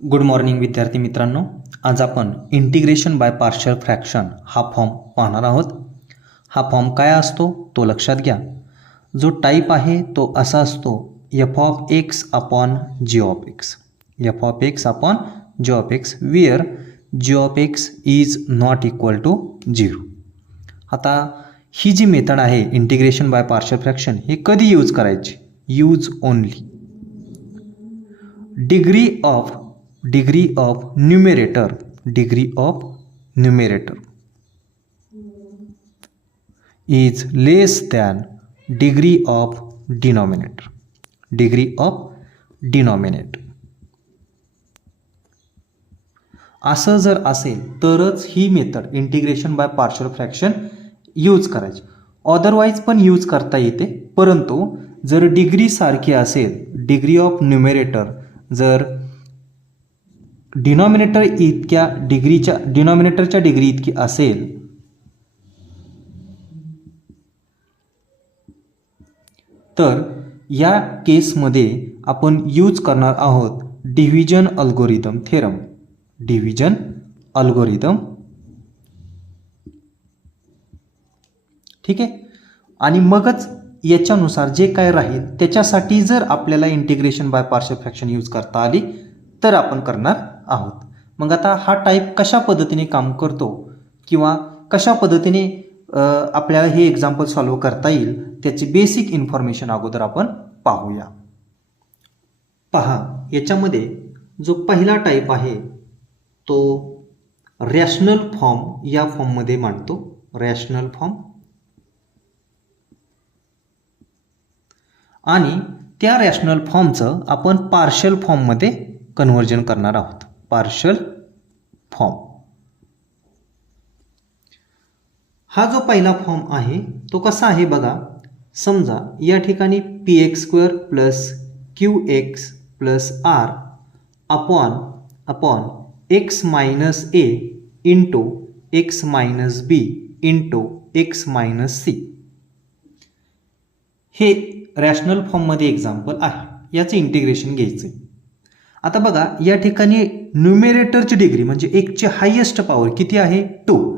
Good morning विद्यार्थी मित्रांनो. आज आपण इंटिग्रेशन बाय पार्शियल फ्रॅक्शन हा फॉर्म पाहणार आहोत. हा फॉर्म काय असतो तो लक्षात घ्या. जो टाईप आहे तो असा असतो f of x upon g of x, f of x upon g of x where g of x is not equal to 0. आता ही जी मेथड आहे इंटिग्रेशन बाय पार्शियल फ्रॅक्शन हे कधी यूज करायची? Use only degree of numerator is less than degree of denominator. असं जर असेल तरच ही method integration by partial fraction use करायची. अदरवाईज पण यूज करता येते, परंतु जर डिग्री सारखी असेल, डिग्री ऑफ न्यूमेरेटर जर डिनॉमिनेटरच्या डिग्री इतकी असेल तर या केसमध्ये आपण यूज करणार आहोत डिव्हिजन अल्गोरिदम थेरम. ठीक आहे. आणि मगच याच्यानुसार जे काय राहील त्याच्यासाठी जर आपल्याला integration by partial fraction use करता आली तर आपण करणार आहोत. मग आता हा टाईप कशा पद्धतीने काम करतो किंवा कशा पद्धतीने आपल्याला हे एक्झाम्पल सॉल्व्ह करता येईल त्याची बेसिक इन्फॉर्मेशन अगोदर आपण पाहूया. पहा, याच्यामध्ये जो पहिला टाईप आहे तो रॅशनल फॉर्म या फॉर्ममध्ये मांडतो. रॅशनल फॉर्म आणि त्या रॅशनल फॉर्मचं आपण पार्शियल फॉर्ममध्ये कन्व्हर्जन करणार आहोत. पार्शियल फॉर्म हा जो पहिला फॉर्म आहे तो कसा आहे बघा. समजा या ठिकाणी px² plus qx plus r upon x minus a into x minus b into x minus c हे रॅशनल फॉर्ममध्ये एक्झाम्पल आहे. याचं इंटिग्रेशन घ्यायचं. आता बघा या ठिकाणी न्यूमेरेटरची डिग्री म्हणजे एकची हायेस्ट पॉवर किती आहे? 2.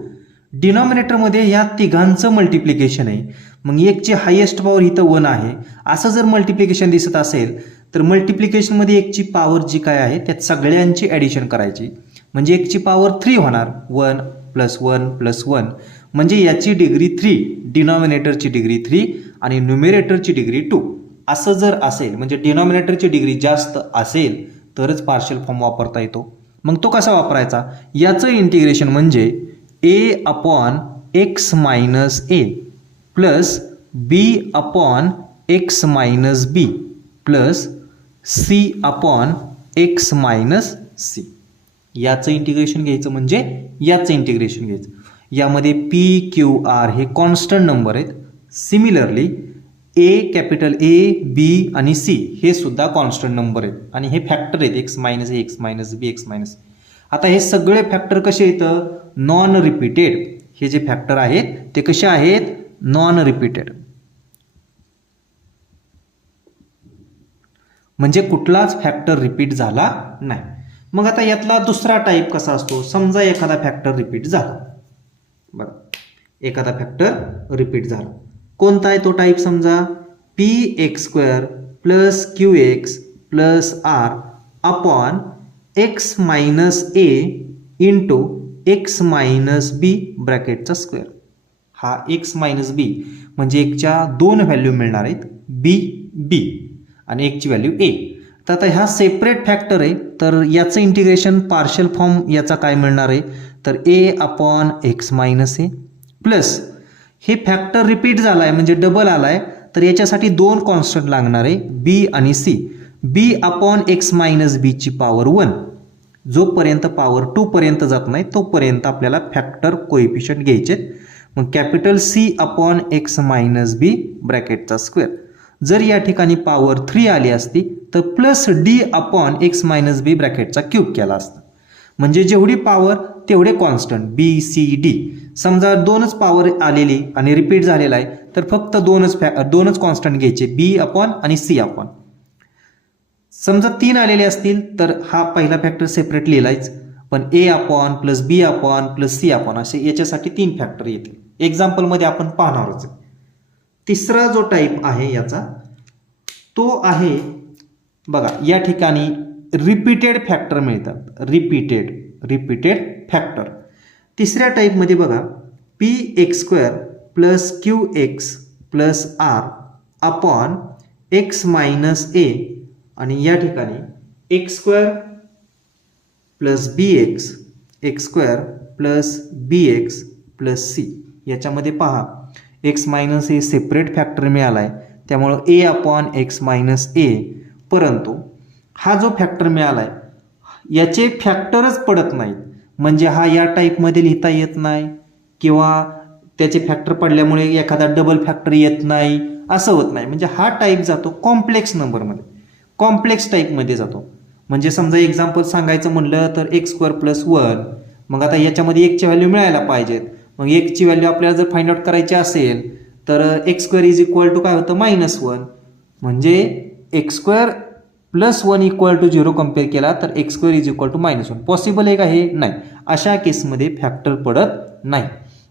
डिनॉमिनेटरमध्ये या तिघांचं मल्टिप्लिकेशन आहे. मग एकची हायेस्ट पॉवर इथं 1 आहे. असं जर मल्टिप्लिकेशन दिसत असेल तर मल्टिप्लिकेशनमध्ये एकची पॉवर जी काय आहे त्यात सगळ्यांची ॲडिशन करायची म्हणजे एकची पॉवर 3 होणार. 1 प्लस 1 प्लस 1 म्हणजे याची डिग्री 3, डिनॉमिनेटरची डिग्री 3 आणि न्यूमेरेटरची डिग्री 2. असं जर असेल म्हणजे डिनॉमिनेटरची डिग्री जास्त असेल तरच पार्शियल फॉर्म वापरता येतो. मग तो कसा वापरायचा? याचं इंटिग्रेशन म्हणजे a upon x minus a plus b upon x minus b plus c upon x minus c. याचं इंटिग्रेशन घ्यायचं म्हणजे याचं इंटिग्रेशन घ्यायचं. यामध्ये पी क्यू आर हे कॉन्स्टंट नंबर आहेत. सिमिलरली कॅपिटल ए बी आणि सी हे सुद्धा कॉन्स्टंट नंबर आहेत आणि हे फॅक्टर आहेत. एक्स मायनस ए, एक्स मायनस बी, एक्स मायनस. आता हे सगळे फॅक्टर कसे येतं? Non repeated. हे जे फॅक्टर आहेत ते कसे आहेत? Non repeated. म्हणजे कुठलाच फॅक्टर रिपीट झाला नाही. मग आता यातला दुसरा टाईप कसा असतो? समजा एखादा फॅक्टर रिपीट झाला. बरं, एखादा फॅक्टर रिपीट झाला. कोणता आहे तो टाईप? समजा px² plus qx plus r upon x minus a into x minus b ब्रॅकेटचा स्क्वेअर. हा एक्स मायनस बी म्हणजे एकच्या 2 व्हॅल्यू मिळणार आहेत, बी आणि एकची व्हॅल्यू ए. तर आता ह्या सेपरेट फॅक्टर आहे तर याचं इंटिग्रेशन पार्शियल फॉर्म याचा काय मिळणार आहे? तर a upon x minus a plus हे फॅक्टर रिपीट झाला आहे म्हणजे डबल आला आहे तर याच्यासाठी 2 कॉन्स्टंट लागणार आहे, बी आणि सी. बी अपॉन एक्स मायनस बीची पॉवर 1. जोपर्यंत पॉवर 2 पर्यंत जात नाही तोपर्यंत आपल्याला फॅक्टर कोएफिशियंट घ्यायचे. मग capital C upon x minus b ब्रॅकेटचा स्क्वेअर. जर या ठिकाणी पॉवर 3 आली असती तर plus d upon x minus b ब्रॅकेटचा क्यूब केला असता. म्हणजे जेवढी पॉवर तेवढे कॉन्स्टंट बी सी डी. समजा 2च पॉवर आलेली आणि रिपीट झालेला आहे तर फक्त 2च कॉन्स्टंट घ्यायचे, बी अपॉन आणि सी अपॉन. समजा 3 आलेले असतील तर हा पहिला फॅक्टर सेपरेट लिहिलायच, पण a upon plus b upon plus c upon असे याच्यासाठी 3 फॅक्टर येतील. एक्झाम्पलमध्ये आपण पाहणारच. तिसरा जो टाईप आहे याचा तो आहे बघा, या ठिकाणी रिपीटेड फॅक्टर मिळतात. Repeated factor. तिसऱ्या टाईपमध्ये बघा p x square plus q x plus r upon x minus a, आणि या ठिकाणी x square plus b x square plus b x plus c. याच्यामध्ये पहा x minus a separate factor मिळाला आहे, त्यामुळं a upon x minus a. परंतु हा जो फॅक्टर मिळाला आहे याचे फॅक्टरच पडत नाहीत, म्हणजे हा या टाईपमध्ये लिहिता येत नाही किंवा त्याचे फॅक्टर पडल्यामुळे एखादा डबल फॅक्टर येत नाही, असं होत नाही. म्हणजे हा टाईप जातो कॉम्प्लेक्स नंबरमध्ये, कॉम्प्लेक्स टाईपमध्ये जातो. म्हणजे समजा एक्झाम्पल सांगायचं म्हणलं तर एक्स स्क्वेअर प्लस 1, मग आता याच्यामध्ये एकची व्हॅल्यू मिळायला पाहिजेत. मग एकची व्हॅल्यू आपल्याला जर फाइंड आउट करायची असेल तर x square is equal to काय होतं -1, म्हणजे x square plus 1 equal to 0 compare केला तर x square is equal to -1. Possible आहे का हे? नाही. अशा केसमध्ये फॅक्टर पडत नाही.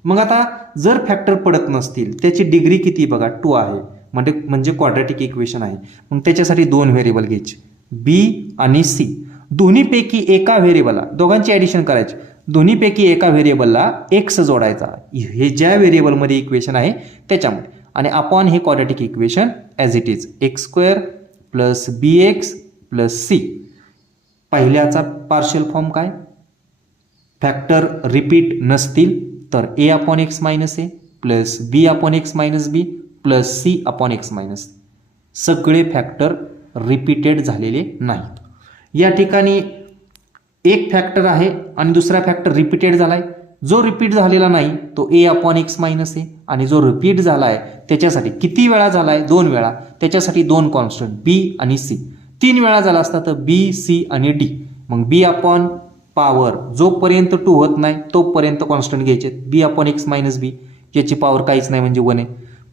मग आता जर फॅक्टर पडत नसतील त्याची डिग्री किती बघा 2 आहे, म्हणजे क्वाड्रॅटिक इक्वेशन आहे. मग त्याच्यासाठी 2 व्हेरिएबल घ्यायचे बी आणि सी. दोन्हीपैकी एका व्हेरिएबलला दोघांची ॲडिशन करायची, दोन्हीपैकी एका व्हेरिएबलला एक्स जोडायचा, हे ज्या व्हेरिएबलमध्ये इक्वेशन आहे त्याच्यामध्ये, आणि अपॉन हे quadratic equation as it is x square plus b x plus c. पहिल्याचा पार्शियल फॉर्म काय? फॅक्टर रिपीट नसतील तर a upon x minus a plus b upon x minus b plus c upon x minus. सगळे factor repeated झालेले नाहीत. या ठिकाणी एक फॅक्टर आहे आणि दुसरा फॅक्टर रिपीटेड झाला आहे. जो रिपीट झालेला नाही तो ए अपॉन एक्स मायनस ए, आणि जो रिपीट झाला आहे त्याच्यासाठी किती वेळा झाला आहे? 2 वेळा. त्याच्यासाठी 2 कॉन्स्टंट बी आणि सी. 3 वेळा झाला असता तर बी सी आणि डी. मग बी अपॉन पॉवर जोपर्यंत 2 होत नाही तोपर्यंत कॉन्स्टंट घ्यायचे, b upon x minus b याची पॉवर काहीच नाही म्हणजे 1 आहे,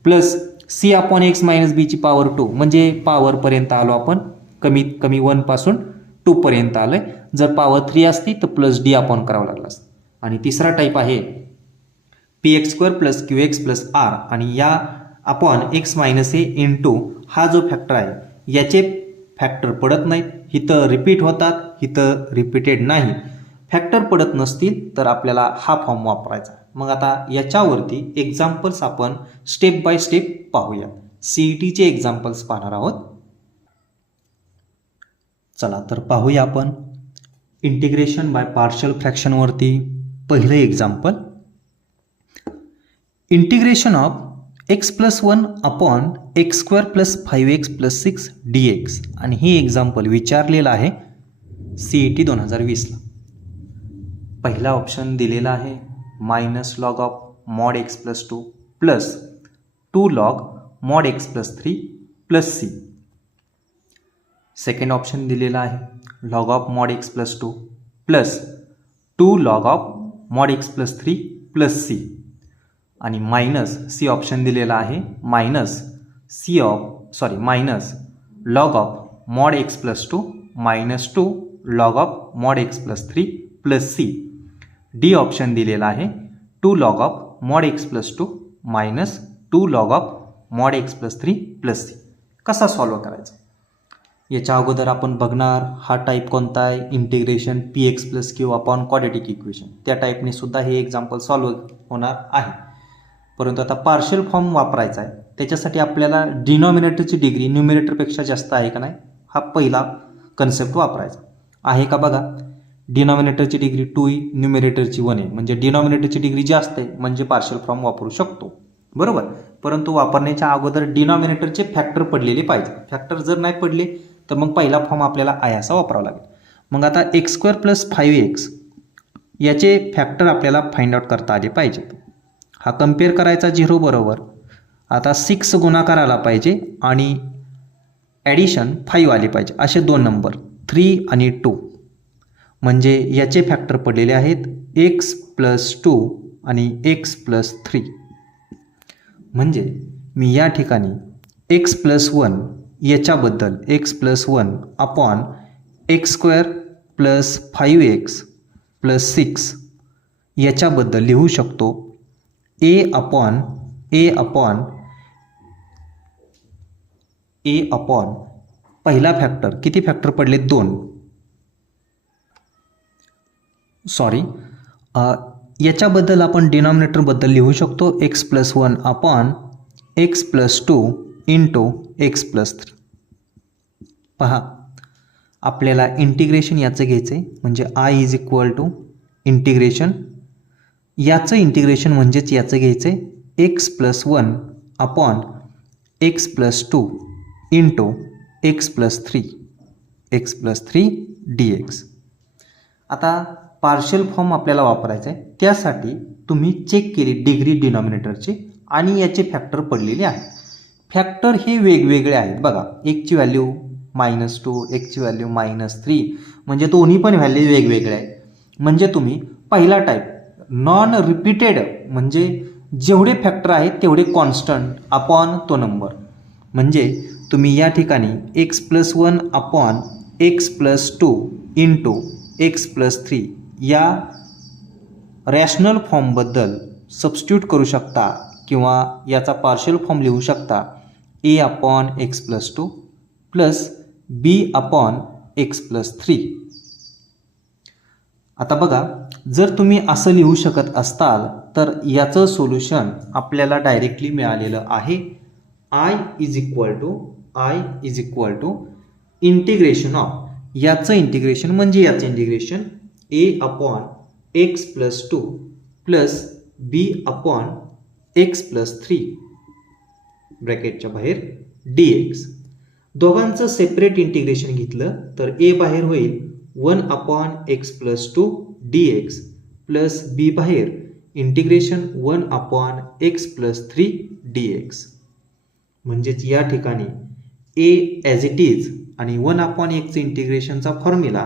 plus c upon x minus बीची पॉवर 2, म्हणजे पॉवरपर्यंत आलो आपण, कमीत कमी 1 पासून 2 पर्यंत आलोय. जर पॉवर 3 असती तर प्लस डी अपॉन करावं लागलं असतं. आणि तिसरा टाईप आहे p x square plus q x plus r, आणि या upon x minus a into हा जो फॅक्टर आहे याचे फॅक्टर पडत नाहीत, इथं रिपीट होतात, इथं रिपीटेड नाही. फॅक्टर पडत नसतील तर आपल्याला हा फॉर्म वापरायचा. मग आता याच्यावरती एक्झाम्पल्स आपण स्टेप बाय स्टेप पाहूया. CETचे एक्झाम्पल्स पाहणार आहोत. चला तर पाहूया आपण इंटिग्रेशन बाय पार्शियल फ्रॅक्शनवरती. पहिलं example, integration of x plus 1 upon x square plus 5x plus 6 dx, आणि ही एक्झाम्पल विचारलेलं आहे CET 2020ला. पहिला ऑप्शन दिलेला आहे minus log of mod x plus 2 plus 2 log mod x plus 3 plus c. Second option दिलेला आहे log of mod x plus 2 plus 2 log of mod x plus 3 plus c, आणि minus c option दिलेला आहे minus log of mod x plus 2 minus 2 log of mod x plus 3 plus c. D option दिलेला आहे 2 log of mod x plus 2 minus 2 log of mod x plus 3 plus c. कसा solve करायचा? याच्या अगोदर आपण बघणार हा टाईप कोणता आहे, integration p x plus q upon quadratic equation. त्या टाईपने सुद्धा हे एक्झाम्पल सॉल्व होणार आहे. परंतु आता पार्शियल फॉर्म वापरायचा आहे, त्याच्यासाठी आपल्याला डिनॉमिनेटरची डिग्री न्यूमिनेटरपेक्षा जास्त आहे का नाही हा पहिला कन्सेप्ट वापरायचा आहे का. बघा डिनॉमिनेटरची डिग्री 2 आहे, न्यूमिनेटरची 1 आहे, म्हणजे डिनॉमिनेटरची डिग्री जास्त आहे म्हणजे पार्शियल फॉर्म वापरू शकतो, बरोबर. परंतु वापरण्याच्या अगोदर डिनॉमिनेटरचे फॅक्टर पडलेले पाहिजे. फॅक्टर जर नाही पडले तर मग पहिला फॉर्म आपल्याला असा वापरावा लागेल. मग आता एक्स स्क्वेअर प्लस 5x याचे फॅक्टर आपल्याला फाइंड आउट करता आले पाहिजेत. हा कम्पेअर करायचा 0 बरोबर. आता 6 गुणाकार आला पाहिजे आणि ॲडिशन 5 आली पाहिजे. असे 2 नंबर 3 आणि 2, म्हणजे याचे फॅक्टर पडलेले आहेत x प्लस 2 आणि x प्लस 3. म्हणजे मी या ठिकाणी x प्लस 1 याच्याबद्दल x plus 1 upon x square plus 5x plus 6 याच्याबद्दल लिहू शकतो ए अपॉन पहिला फॅक्टर, किती फॅक्टर पडले 2, सॉरी, याच्याबद्दल आपण डिनॉमिनेटरबद्दल लिहू शकतो x plus 1 upon x plus 2 into x plus 3. पहा, आपल्याला इंटिग्रेशन याचं घ्यायचं आहे, म्हणजे I is equal to integration, याचं इंटिग्रेशन म्हणजेच याचं घ्यायचं आहे x plus 1 upon x plus 2 into x plus 3 dx. आता पार्शियल फॉर्म आपल्याला वापरायचा आहे, त्यासाठी तुम्ही चेक केली डिग्री डिनॉमिनेटरची आणि याचे फॅक्टर पडलेले आहेत. फॅक्टर हे वेगवेगळे आहेत बघा, एकची व्हॅल्यू -2, एकची व्हॅल्यू -3, म्हणजे दोन्ही पण व्हॅल्यू वेगवेगळे आहेत. म्हणजे तुम्ही पहिला टाईप नॉन रिपीटेड, म्हणजे जेवढे फॅक्टर आहेत तेवढे कॉन्स्टंट अपॉन तो नंबर, म्हणजे तुम्ही या ठिकाणी x plus 1 upon x plus 2 into x plus 3 या रॅशनल फॉर्मबद्दल सबस्टिट्यूट करू शकता, किंवा याचा पार्शियल फॉर्म लिहू शकता ए upon x plus 2 plus b upon x plus 3. आता बघा, जर तुम्ही असं लिहू शकत असताल तर याचं सोल्युशन आपल्याला डायरेक्टली मिळालेलं आहे. I is equal to integration of, याचं इंटिग्रेशन म्हणजे याचं integration a upon x plus 2 plus b upon x plus 3 ब्रॅकेटच्या बाहेर dx. दोघांचं सेपरेट इंटिग्रेशन घेतलं तर ए बाहेर होईल 1 upon x plus 2 dx plus b बाहेर integration 1 upon x plus 3 dx. म्हणजेच या ठिकाणी ए ॲज इट इज आणि 1 अपॉन एक्सचं इंटिग्रेशनचा फॉर्म्युला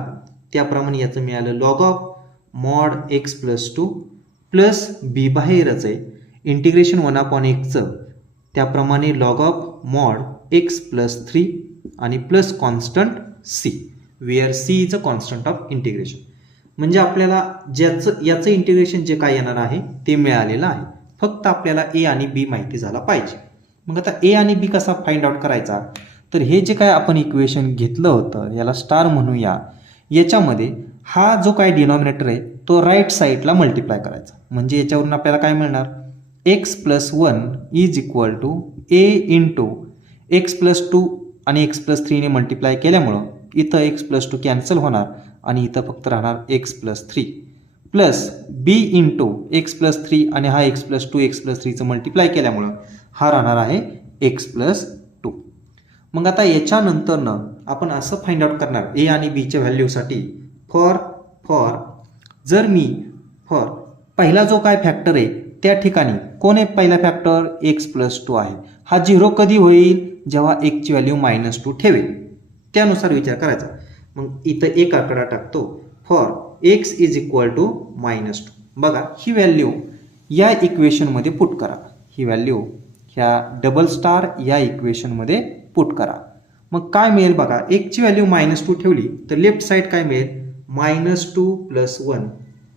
त्याप्रमाणे याचं मिळालं log of mod x plus 2 plus b बाहेरच आहे इंटिग्रेशन 1 अपॉन एक्सचं, त्याप्रमाणे log of mod x plus 3 आणि plus constant c, where c is a constant of integration. म्हणजे आपल्याला याचं इंटिग्रेशन जे काय येणार आहे ते मिळालेलं आहे, फक्त आपल्याला ए आणि बी माहिती झाला पाहिजे. मग आता ए आणि बी कसा फाइंड आउट करायचा, तर हे जे काय आपण इक्वेशन घेतलं होतं याला स्टार म्हणूया, याच्यामध्ये हा जो काय डिनॉमिनेटर आहे तो राईट साईडला मल्टिप्लाय करायचा. म्हणजे याच्यावरून आपल्याला काय मिळणार, x plus 1 is equal to a into x plus 2 आणि एक्स प्लस 3ने मल्टिप्लाय केल्यामुळं इथं एक्स प्लस 2 कॅन्सल होणार आणि इथं फक्त राहणार x plus 3 plus b into x plus 3 आणि हा एक्स प्लस 2 एक्स प्लस 3चं मल्टिप्लाय केल्यामुळं हा राहणार आहे एक्स प्लस 2. मग आता याच्यानंतरनं आपण असं फाइंड आउट करणार ए आणि बीच्या व्हॅल्यूसाठी फॉर पहिला जो काय फॅक्टर आहे त्या ठिकाणी कोण आहे पहिला फॅक्टर एक्स प्लस 2 आहे. हा 0 कधी होईल, जेव्हा एक्सची व्हॅल्यू -2 ठेवेल, त्यानुसार विचार करायचा. मग इथं एक आकडा टाकतो for x is equal to -2. बघा, ही व्हॅल्यू या इक्वेशनमध्ये पुट करा, ही व्हॅल्यू ह्या डबल स्टार या इक्वेशनमध्ये पुट करा. मग काय मिळेल बघा, एक्सची व्हॅल्यू -2 ठेवली तर लेफ्ट साईड काय मिळेल, -2 प्लस 1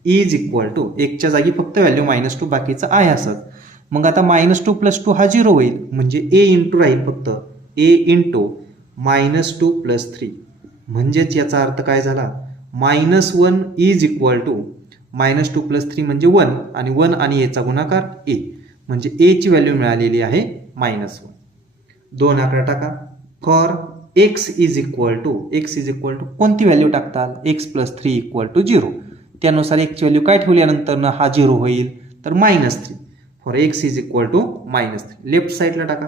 इज इक्वल टू, एकच्या जागी फक्त व्हॅल्यू -2 बाकीचं आहे असंच. मग आता -2 प्लस 2 हा 0 होईल, म्हणजे ए इंटू राहील फक्त ए इंटू -2 प्लस 3. म्हणजेच याचा अर्थ काय झाला, -1 इज इक्वल टू -2 प्लस 3 म्हणजे 1 आणि 1 आणि एचा गुणाकार ए, म्हणजे एची व्हॅल्यू मिळालेली आहे -1. 2 आकडा टाका for x is equal to कोणती व्हॅल्यू टाकताल, एक्स प्लस 3 इक्वल टू 0. त्यानुसार एक्सची व्हॅल्यू काय ठेवल्यानंतर हा 0 होईल तर -3. For x is equal to -3 left साईडला टाका,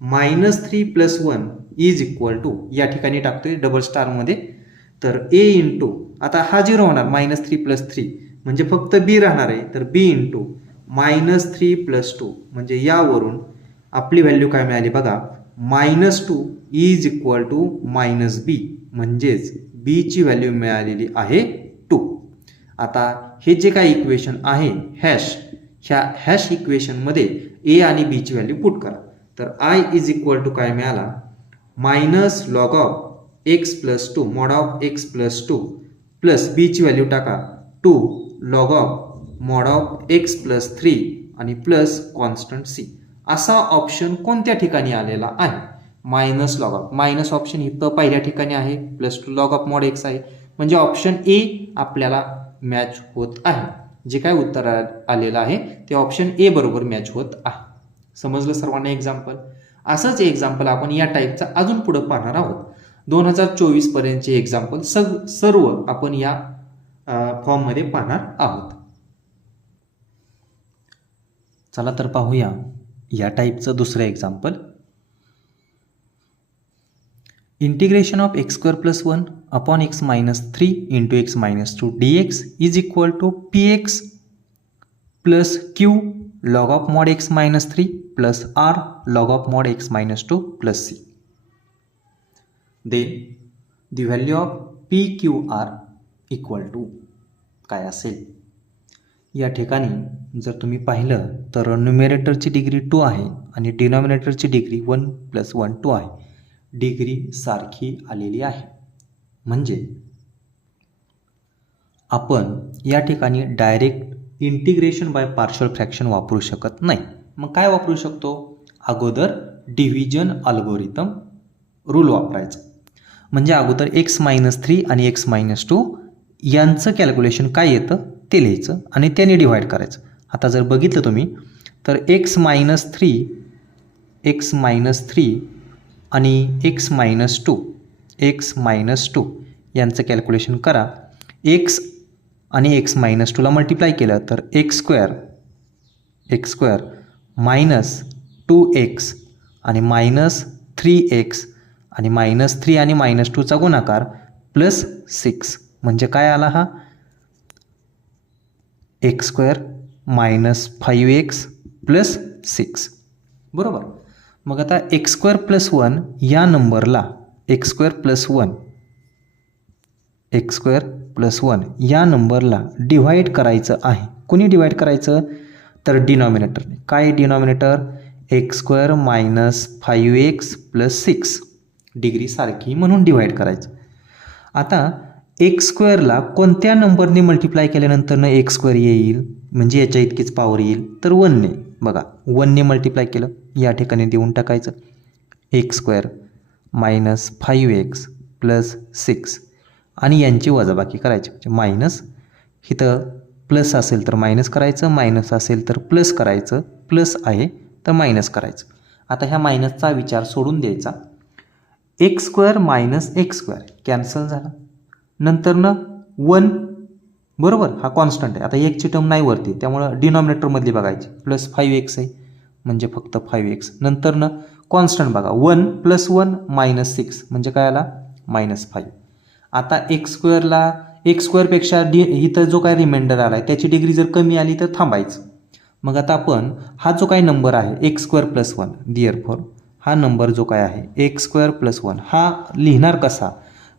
-3 प्लस 1 इज इक्वल टू, या ठिकाणी टाकतोय डबल स्टारमध्ये, तर ए इंटू, आता हा 0 होणार -3 प्लस 3 म्हणजे फक्त बी राहणार आहे, तर बी इंटू -3 प्लस 2, म्हणजे यावरून आपली व्हॅल्यू काय मिळाली बघा, -2 इज इक्वल टू -b, म्हणजेच बीची व्हॅल्यू मिळालेली आहे 2. आता हे जे काही इक्वेशन आहे ह्या हॅश इक्वेशनमध्ये ए आणि बीची व्हॅल्यू पुट करा. तर आय इज इक्वल टू काय मिळाला, minus log of x plus 2 mod of x plus 2 plus बीची व्हॅल्यू टाका 2 log of mod of x plus 3 आणि प्लस कॉन्स्टंट सी. असा ऑप्शन कोणत्या ठिकाणी आलेला आहे? Minus log of. Minus option इथं पहिल्या ठिकाणी आहे, plus 2 log of mod x आहे, म्हणजे ऑप्शन ए आपल्याला मॅच होत आहे. जे काय उत्तर आलेलं आहे ते ऑप्शन ए बरोबर मॅच होत आहे. समजलं सर्वांना एक्झाम्पल? असंच एक्झाम्पल आपण या टाईपचा अजून पुढे पाहणार आहोत. 2024 पर्यंतचे एक्झाम्पल सर्व आपण या फॉर्ममध्ये पाहणार आहोत. चला तर पाहूया या टाईपचं दुसरं example. Integration of x square plus 1 upon x minus 3 into x minus 2 d x is equal to p x plus q log of mod x minus 3 plus r log of mod x minus 2 plus c. Then the value of PQR equal to काय असेल? या ठिकाणी जर तुम्ही पाहिलं तर न्यूमरेटरची degree 2 आहे आणि डिनॉमिनेटरची डिग्री 1 + 1 2 आहे. डिग्री सारखी आलेली आहे. म्हणजे आपण या ठिकाणी direct integration by partial fraction वापरू शकत नाही. मग काय वापरू शकतो? अगोदर डिव्हिजन अल्गोरिथम रूल वापरायचं. म्हणजे अगोदर एक्स मायनस 3 आणि एक्स मायनस 2 यांचं कॅल्क्युलेशन काय येतं ते लिहायचं आणि त्याने डिव्हाइड करायचं. आता जर बघितलं तुम्ही तर एक्स मायनस 3 आणि एक्स मायनस 2 यांचं कॅल्क्युलेशन करा. एक्स आणि एक्स मायनस 2ला मल्टिप्लाय केलं तर एक्स स्क्वेअर मायनस 2x आणि मायनस 3x आणि मायनस 3 आणि मायनस 2चा गुणाकार प्लस 6 म्हणजे काय आला हा? X square minus 5x plus 6 बरोबर. मग आता एक्स स्क्वेअर प्लस 1 या नंबरला एक्स स्क्वेअर प्लस 1 या नंबरला डिव्हाइड करायचं आहे. कोणी डिव्हाइड करायचं? तर डिनॉमिनेटरने. काय denominator? X square minus 5x plus 6 degree सारखी म्हणून डिव्हाइड करायचं. आता एक्स स्क्वेअरला कोणत्या नंबरने मल्टिप्लाय केल्यानंतर एक्स स्क्वेअर येईल म्हणजे याच्या इतकीच पॉवर येईल? तर 1ने. बघा 1ने मल्टिप्लाय केलं, या ठिकाणी देऊन टाकायचं x square minus 5x plus 6 आणि यांची वजाबाकी करायची. म्हणजे मायनस इथं प्लस असेल तर मायनस करायचं, मायनस असेल तर प्लस करायचं, प्लस आहे तर मायनस करायचं. आता ह्या मायनसचा विचार सोडून द्यायचा. X square minus x square cancel झाला. नंतरनं 1 बरोबर, हा कॉन्स्टंट आहे. आता एकची टर्म नाही वरती त्यामुळं डिनॉमिनेटरमधली बघायची. प्लस 5x आहे म्हणजे फक्त 5x. नंतरनं कॉन्स्टंट बघा 1 + 1 मायनस 6 म्हणजे काय आला? मायनस 5. आता एक्स स्क्वेअरपेक्षा इथं जो काय रिमाइंडर आला आहे त्याची डिग्री जर कमी आली तर थांबायचं. मग आता आपण हा जो काय नंबर आहे एक्स स्क्वेअर प्लस 1 देअरफॉर हा नंबर जो काय आहे एक्स स्क्वेअर प्लस 1 हा लिहिणार कसा?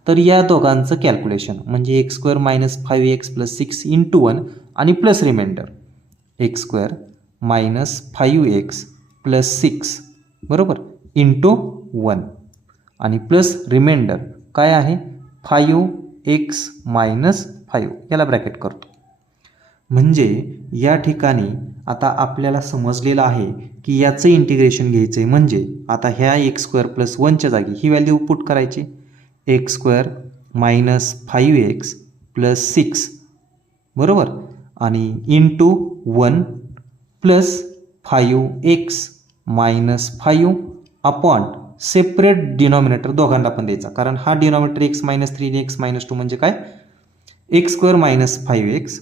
तर या दोघांचं कॅल्क्युलेशन म्हणजे x square minus 5x plus 6 into 1 आणि plus reminder x square minus 5x plus 6 बरोबर इंटू 1 आणि प्लस रिमाइंडर काय आहे 5x मायनस 5 याला ब्रॅकेट करतो. म्हणजे या ठिकाणी आता आपल्याला समजलेलं आहे की याचं इंटिग्रेशन घ्यायचं आहे. म्हणजे आता ह्या एक्स स्क्वेअर प्लस 1च्या जागी ही व्हॅल्यू पुट करायची x square minus 5x plus 6 बरोबर आणि into 1 plus 5x minus 5 upon separate denominator दोघांना पण द्यायचा. कारण हा डिनॉमिनेटर एक्स मायनस 3 आणि एक्स मायनस 2 म्हणजे काय x square minus 5x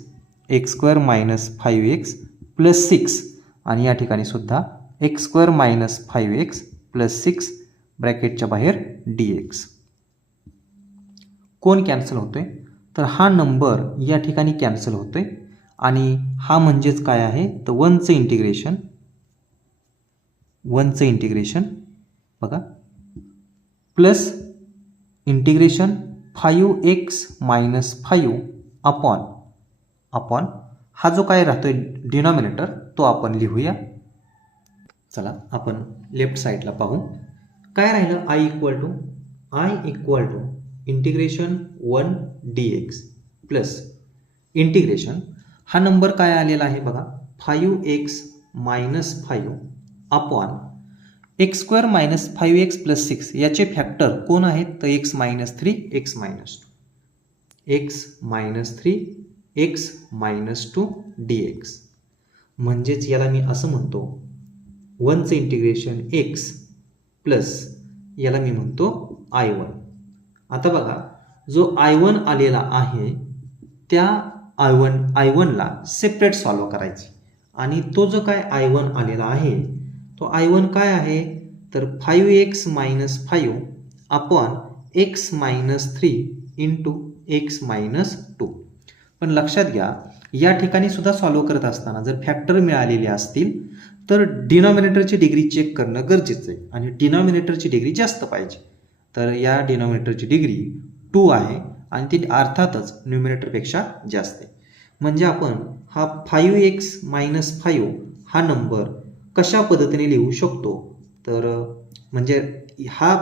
plus 6 आणि या ठिकाणी सुद्धा x square minus 5x plus 6 ब्रॅकेटच्या बाहेर dx. कोण कॅन्सल होतोय? तर हा नंबर या ठिकाणी कॅन्सल होतोय आणि हा म्हणजेच काय आहे तर 1चं इंटिग्रेशन बघा plus integration 5x minus 5 upon हा जो काय राहतोय डिनॉमिनेटर तो आपण लिहूया. चला आपण लेफ्ट साईडला पाहू. काय राहिलं I equal to integration 1 dx plus integration हा नंबर काय आलेला आहे बघा 5x minus 5 upon x square minus 5x plus 6 याचे फॅक्टर कोण आहेत तर x minus 3 x minus 2 x minus 3 x minus 2 dx म्हणजेच याला मी असं म्हणतो 1चं इंटिग्रेशन x प्लस याला मी म्हणतो I1. आता बघा जो I1 आलेला आहे त्या I1ला सेपरेट सॉल्व करायची आणि तो जो काय I1 आलेला आहे तो I1 काय आहे तर 5x minus 5 upon x minus 3 into x minus 2. पण लक्षात घ्या या ठिकाणी सुद्धा सॉल्व करत असताना जर फॅक्टर मिळालेले असतील तर डिनॉमिनेटरची डिग्री चेक करणं गरजेचं आहे आणि डिनॉमिनेटरची डिग्री जास्त पाहिजे. तर या डिनॉमिनेटरची डिग्री 2 आहे आणि ती अर्थातच न्यूमिनेटरपेक्षा जास्त आहे. म्हणजे आपण हा 5x मायनस 5 हा नंबर कशा पद्धतीने लिहू शकतो तर म्हणजे हा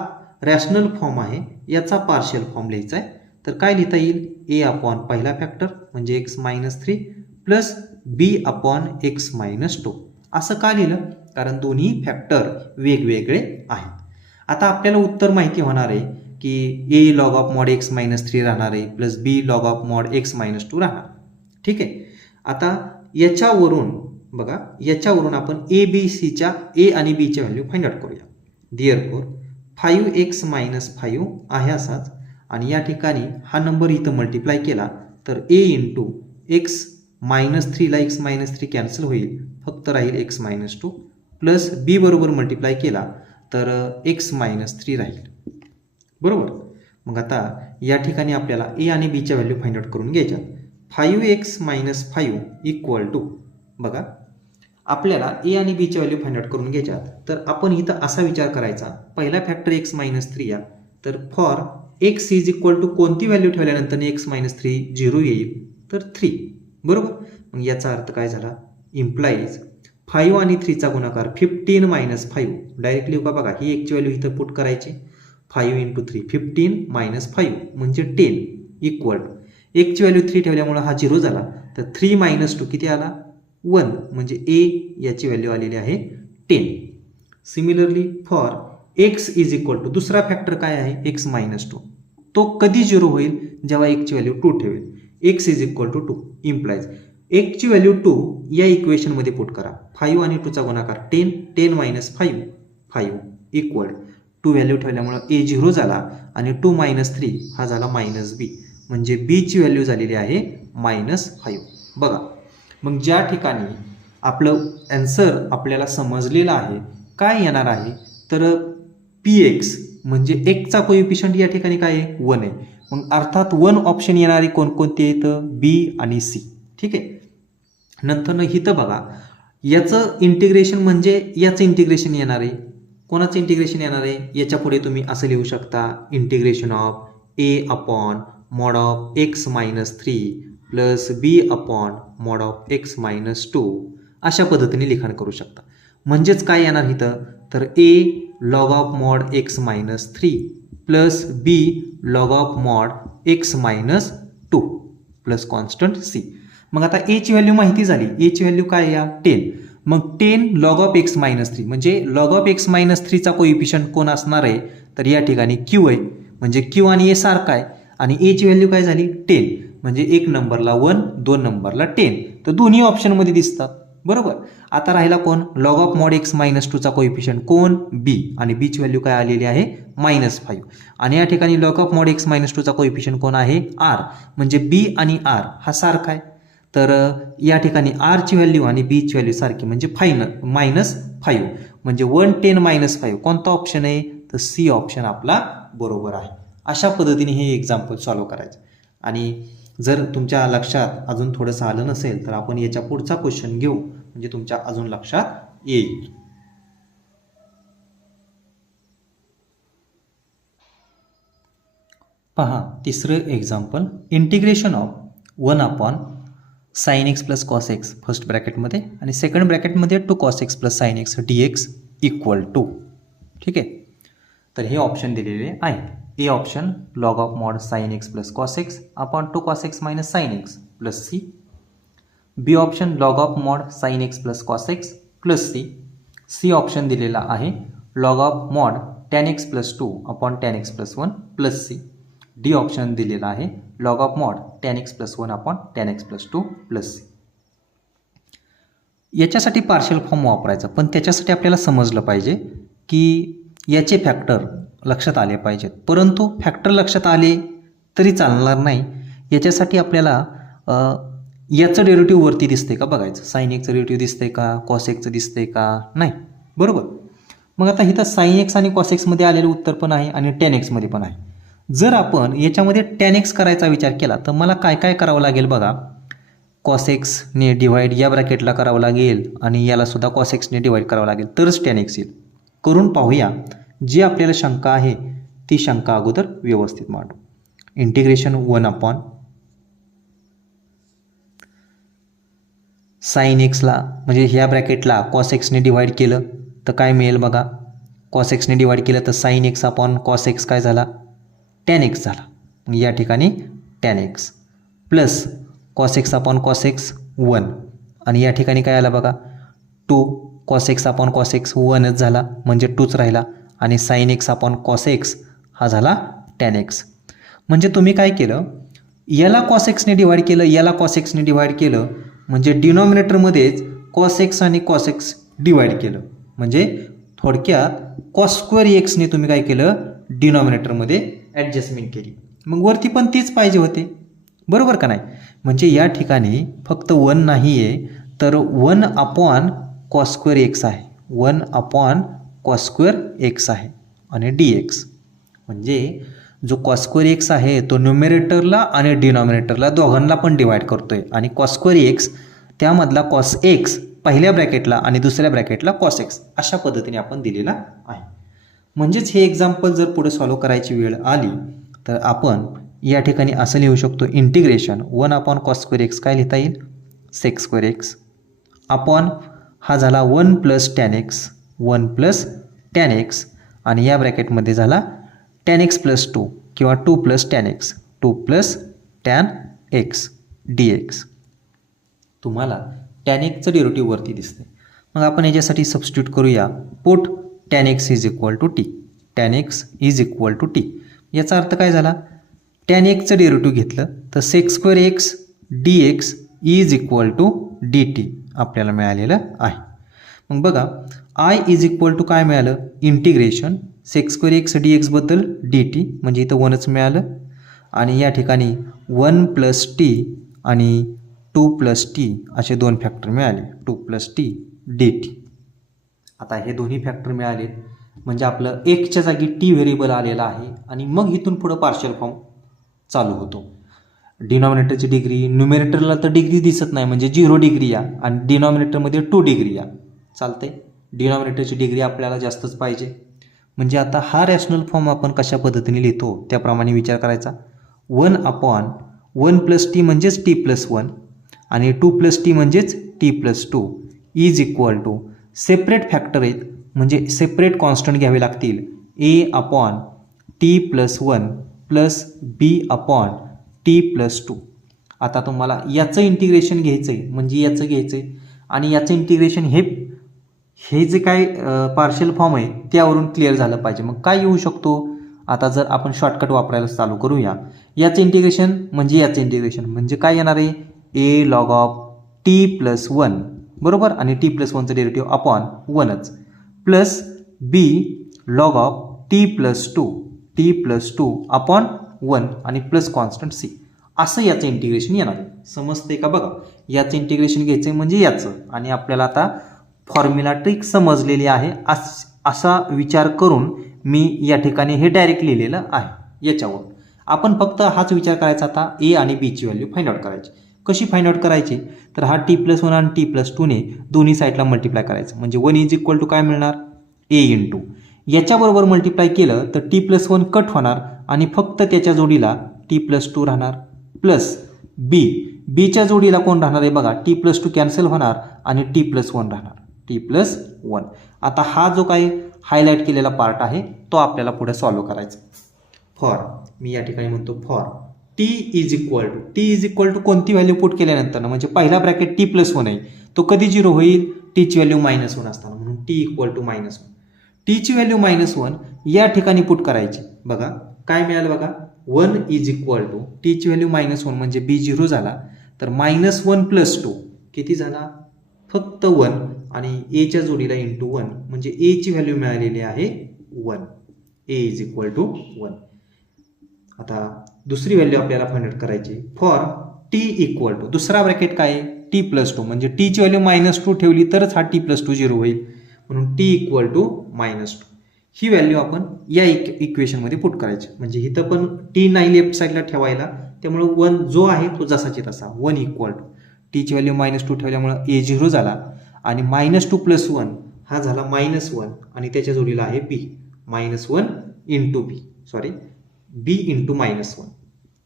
रॅशनल फॉर्म आहे याचा पार्शियल फॉर्म लिहायचा आहे. तर काय लिहिता येईल a अपॉन पहिला फॅक्टर म्हणजे x minus 3 plus b upon x minus 2 असं का लिहिलं कारण दोन्ही फॅक्टर वेगवेगळे आहेत. आता आपल्याला उत्तर माहिती होणार आहे की a log of mod x minus 3 राहणार आहे plus b log of mod x minus 2 राहणार. ठीक आहे. आता याच्यावरून बघा याच्यावरून आपण a b c च्या a आणि b च्या व्हॅल्यू फाइंड आउट करूया. देअरफॉर 5x मायनस 5 आहे असाच आणि या ठिकाणी हा नंबर इथं मल्टिप्लाय केला तर a इंटू एक्स मायनस 3ला एक्स मायनस 3 कॅन्सल होईल फक्त राहील एक्स मायनस 2 प्लस बी बरोबर मल्टिप्लाय केला तर एक्स मायनस 3 राहील. बरोबर. मग आता या ठिकाणी आपल्याला a आणि b च्या व्हॅल्यू फाइंड आउट करून घ्यायच्या. 5x मायनस 5 इक्वल टू बघा आपल्याला a आणि b च्या व्हॅल्यू फाइंड आउट करून घ्यायच्या. तर आपण इथं असा विचार करायचा पहिला फॅक्टर x मायनस 3 या तर for x is equal to कोणती व्हॅल्यू ठेवल्यानंतर x मायनस 3 0 येईल तर 3. बरोबर. मग याचा अर्थ काय झाला इम्प्लाईज 5 आणि 3चा गुणाकार 15 मायनस 5 डायरेक्टली बघा ही एकची व्हॅल्यू इथं पुट करायची 5 इंटू 3 15 मायनस 5 म्हणजे 10 इक्वल टू एकची व्हॅल्यू 3 ठेवल्यामुळे हा 0 झाला तर 3 मायनस 2 किती आला 1 म्हणजे a याची व्हॅल्यू आलेली आहे 10. Similarly for x is equal to दुसरा फॅक्टर काय आहे x मायनस 2 तो कधी 0 होईल जेव्हा एकची व्हॅल्यू 2 ठेवेल x is equal to 2 implies एकची व्हॅल्यू 2 या इक्वेशनमध्ये पुट करा 5 आणि 2चा गुणाकार 10 10 मायनस 5 इक्वल 2 व्हॅल्यू ठेवल्यामुळे a 0 झाला आणि 2 मायनस 3 हा झाला मायनस b म्हणजे b ची व्हॅल्यू झालेली आहे मायनस 5. बघा मग ज्या ठिकाणी आपलं आन्सर आपल्याला समजलेलं आहे काय येणार आहे तर px म्हणजे एकचा कोइफिशियंट या ठिकाणी काय आहे 1 आहे. मग अर्थात 1 ऑप्शन येणारे कोणकोणते येतं b आणि c. ठीक आहे. नंतर इथं बघा याचं इंटिग्रेशन म्हणजे याचं इंटिग्रेशन येणार आहे कोणाचं इंटिग्रेशन येणार आहे याच्या पुढे तुम्ही असं लिहू शकता integration of a upon mod of x minus 3 plus b upon mod of x minus 2 अशा पद्धतीने लिखाण करू शकता. म्हणजेच काय येणार इथं तर a log of mod x minus 3 plus b log of mod x minus 2 plus constant c. मग आता a ची व्हॅल्यू माहिती झाली a ची व्हॅल्यू काय या 10 मग 10 लॉग ऑफ x मायनस 3 म्हणजे लॉग ऑफ x मायनस 3चा कोइफिशियंट कोण असणार आहे तर या ठिकाणी q आहे म्हणजे q आणि a सारखा आहे आणि a ची व्हॅल्यू काय झाली 10 म्हणजे एक नंबरला 1 दोन नंबरला 10 तर दोन्ही ऑप्शनमध्ये दिसतात. बरोबर. आता राहिला कोण log of mod x minus 2चा कोइफिशियंट कोण b आणि b ची व्हॅल्यू काय आलेली आहे मायनस 5 आणि या ठिकाणी log of mod x minus 2चा कोइफिशियंट कोण आहे r म्हणजे b आणि r हा सारखा आहे. तर या ठिकाणी r ची व्हॅल्यू आणि b ची व्हॅल्यू सारखी म्हणजे मायनस 5 म्हणजे 1 10 मायनस 5 कोणता ऑप्शन आहे तर c ऑप्शन आपला बरोबर आहे. अशा पद्धतीने हे एक्झाम्पल सॉल्व्ह करायचं. आणि जर तुमच्या लक्षात अजून थोडंसं आलं नसेल तर आपण याच्या पुढचा क्वेश्चन घेऊ म्हणजे तुमच्या अजून लक्षात येईल. पहा तिसरं example integration of 1 upon sine x plus cos x first ब्रॅकेटमध्ये आणि सेकंड ब्रॅकेटमध्ये 2 cos x plus sine x d x equal to. ठीक आहे. तर हे ऑप्शन दिलेले आहे. A option log of mod sine x plus cos x upon 2 cos x minus sine x plus c. B option log of mod sine x plus cos x plus c. C option दिलेला आहे log of mod tan x plus 2 upon tan x plus 1 plus c. D option दिलेला आहे log of mod tan x plus 1 upon tan x plus 2 plus c. याच्यासाठी partial form वापरायचा, पण त्याच्यासाठी आपल्याला समजलं पाहिजे की याचे फॅक्टर लक्षात आले पाहिजेत. परंतु फॅक्टर लक्षात आले तरी चालणार नाही. याच्यासाठी आपल्याला याचं डेरिव्हेटिव्ह वरती दिसते का बघायचं. साइन एक्सचं डेरिव्हेटिव्ह दिसते का, कॉस एक्सचं दिसते का, नाही, बरोबर. मग आता इथं साइन एक्स आणि कॉस एक्समध्ये आलेलं उत्तर पण आहे आणि टेन एक्समध्ये पण आहे. जर आपण याच्यामध्ये टेन एक्स करायचा विचार केला तर मला काय काय करावं लागेल बघा. कॉस एक्सने डिवाईड या ब्रॅकेटला करावं लागेल आणि याला सुद्धा कॉस एक्सने डिवाईड करावं लागेल तरच टेन एक्स येईल. करून पाहूया. जी आपल्याला शंका आहे ती शंका अगोदर व्यवस्थित मांडू. इंटिग्रेशन 1 अपॉन साइन एक्सला म्हणजे ह्या ब्रॅकेटला कॉस एक्सने डिवाईड केलं तर काय मिळेल बघा. कॉस एक्सने डिवाईड केलं तर sine x upon cos x काय झाला, टॅन एक्स झाला. या ठिकाणी tan x plus cos x upon cos x 1 आणि या ठिकाणी काय आलं बघा 2 cos x upon cos x 1च झाला म्हणजे 2च राहिला आणि sine x upon cos x हा झाला टॅन एक्स. म्हणजे तुम्ही काय केलं, याला कॉस एक्सने डिवाईड केलं, याला कॉस एक्सने डिवाईड केलं म्हणजे डिनॉमिनेटरमध्येच कॉस एक्स आणि कॉस एक्स डिवाईड केलं. म्हणजे थोडक्यात कॉस स्क्वेअर एक्सने तुम्ही काय केलं, डिनॉमिनेटरमध्ये ॲडजस्टमेंट केली. मग वरती पण तीच पाहिजे होते, बरोबर का नाही. म्हणजे या ठिकाणी फक्त 1 नाही आहे तर 1 अपॉन कॉस स्क्वेअर एक्स आहे, 1 अपॉन कॉस स्क्वेअर एक्स आहे आणि डी एक्स. म्हणजे जो कॉस स्क्वेअर एक्स आहे तो न्यूमरेटरला आणि डिनॉमिनेटरला दोघांना पण डिवाईड करतोय आणि कॉस स्क्वेअर एक्स त्यामधला कॉस एक्स पहिल्या ब्रॅकेटला आणि दुसऱ्या ब्रॅकेटला कॉस एक्स अशा पद्धतीने आपण दिलेला आहे. म्हणजेच हे एक्झाम्पल जर पुढे सॉल्व्ह करायची वेळ आली तर आपण या ठिकाणी असं लिहू शकतो. Integration 1 upon cos square x काय लिहिता येईल, सेक्स स्क्वेअर एक्स अपॉन हा झाला 1 plus tan x, 1 plus tan x आणि या ब्रॅकेटमध्ये झाला टॅन एक्स प्लस 2 किंवा 2 plus tan x, 2 plus tan x d x. तुम्हाला टॅन एक्सचं डेरिव्हेटिव्ह वरती दिसते. मग आपण याच्यासाठी सबस्टिट्यूट करूया. Put tan x is equal to t, tan x is equal to t. याचा अर्थ काय झाला, टॅन एक्सचं डेरिव्हेटिव्ह घेतलं तर sec square x d x is equal to d t आपल्याला मिळालेलं आहे. मग बघा आय इज इक्वल टू काय मिळालं, integration sec square x d एक्सबद्दल डी टी म्हणजे इथं 1च मिळालं आणि या ठिकाणी 1 प्लस टी आणि 2 प्लस टी असे 2 फॅक्टर मिळाले, 2 प्लस टी डी टी. आता हे दोन्ही फॅक्टर मिळाले म्हणजे आपलं एकच्या जागी टी व्हेरिएबल आलेला आहे आणि मग इथून पुढं पार्शियल फॉर्म चालू होतो. डिनॉमिनेटरची डिग्री, न्यूमरेटरला तर डिग्री दिसत नाही म्हणजे 0 डिग्री या आणि डिनॉमिनेटरमध्ये 2 डिग्री या चालते. डिनॉमिनेटरची डिग्री आपल्याला जास्तच पाहिजे. म्हणजे आता हा रॅशनल फॉर्म आपण कशा पद्धतीने लिहितो त्याप्रमाणे विचार करायचा. 1 अपॉन 1 प्लस टी म्हणजेच टी प्लस 1 आणि 2 प्लस टी म्हणजेच t plus 2 is equal to separate factor आहेत म्हणजे सेपरेट कॉन्स्टंट घ्यावे लागतील. A upon t plus 1 plus b upon t plus 2. आता तुम्हाला याचं इंटिग्रेशन घ्यायचं आहे म्हणजे याचं घ्यायचं आहे आणि याचं इंटिग्रेशन हे जे काय पार्शियल फॉर्म आहे त्यावरून क्लिअर झालं पाहिजे. मग काय येऊ शकतो, आता जर आपण शॉर्टकट वापरायला चालू करूया. याचं इंटिग्रेशन म्हणजे याचं इंटिग्रेशन म्हणजे काय येणार आहे, a log of t plus 1 बरोबर आणि टी प्लस 1चं डेरिव्हेटिव्ह अपॉन 1च plus b log of t plus 2 upon 1 आणि प्लस कॉन्स्टंट सी असं याचं इंटिग्रेशन येणार आहे. समजते का बघा, याचं इंटिग्रेशन घ्यायचं म्हणजे याचं आणि आपल्याला आता फॉर्म्युला ट्रिक समजलेली आहे असा विचार करून मी या ठिकाणी हे डायरेक्ट लिहिलेलं आहे. याच्यावर आपण फक्त हाच विचार करायचा आता ए आणि बीची व्हॅल्यू फाइंड आउट करायची. कशी फाइंड आउट करायची तर हा टी प्लस 1 आणि टी प्लस 2ने दोन्ही साईडला मल्टिप्लाय करायचं म्हणजे 1 इज इक्वल टू काय मिळणार, ए इंटू याच्याबरोबर मल्टिप्लाय केलं तर टी प्लस 1 कट होणार आणि फक्त त्याच्या जोडीला टी प्लस 2 राहणार प्लस बीच्या जोडीला कोण राहणार आहे बघा, टी प्लस 2 कॅन्सल होणार आणि टी प्लस 1 राहणार. t+1. आता हा जो काही हायलाईट केलेला पार्ट आहे तो आपल्याला पुढे सॉल्व्ह करायचा. फॉर मी या ठिकाणी म्हणतो for t is equal to कोणती व्हॅल्यू पुट केल्यानंतर म्हणजे पहिला ब्रॅकेट t+1 आहे तो कधी 0 होईल, t ची व्हॅल्यू -1 असताना, म्हणून t इक्वल टू -1. t ची व्हॅल्यू -1 या ठिकाणी पुट करायची. बघा काय मिळालं बघा, 1 इज इक्वल टू t ची व्हॅल्यू -1 म्हणजे b 0 झाला, तर -1 + 2 किती झाला, फक्त 1 आणि a च्या जोडीला × 1 म्हणजे a ची व्हॅल्यू मिळालेली आहे 1. a is equal to 1. आता दुसरी व्हॅल्यू आपल्याला फाइंड आउट करायची. फॉर t इक्वल टू दुसरा ब्रॅकेट काय आहे, t+2 म्हणजे t ची व्हॅल्यू -2 ठेवली तरच हा t+2 0 होईल, म्हणून t इक्वल टू -2. ही व्हॅल्यू आपण या इक्वेशनमध्ये पुट करायची. म्हणजे इथं पण t नाही लेफ्ट साईडला ठेवायला, त्यामुळे 1 जो आहे तो जसाची तसा 1 इक्वल टू t ची व्हॅल्यू -2 ठेवल्यामुळे a 0 झाला आणि -2 + 1 हा झाला -1 आणि त्याच्या जोडीला आहे b, -1 × b, sorry b × -1,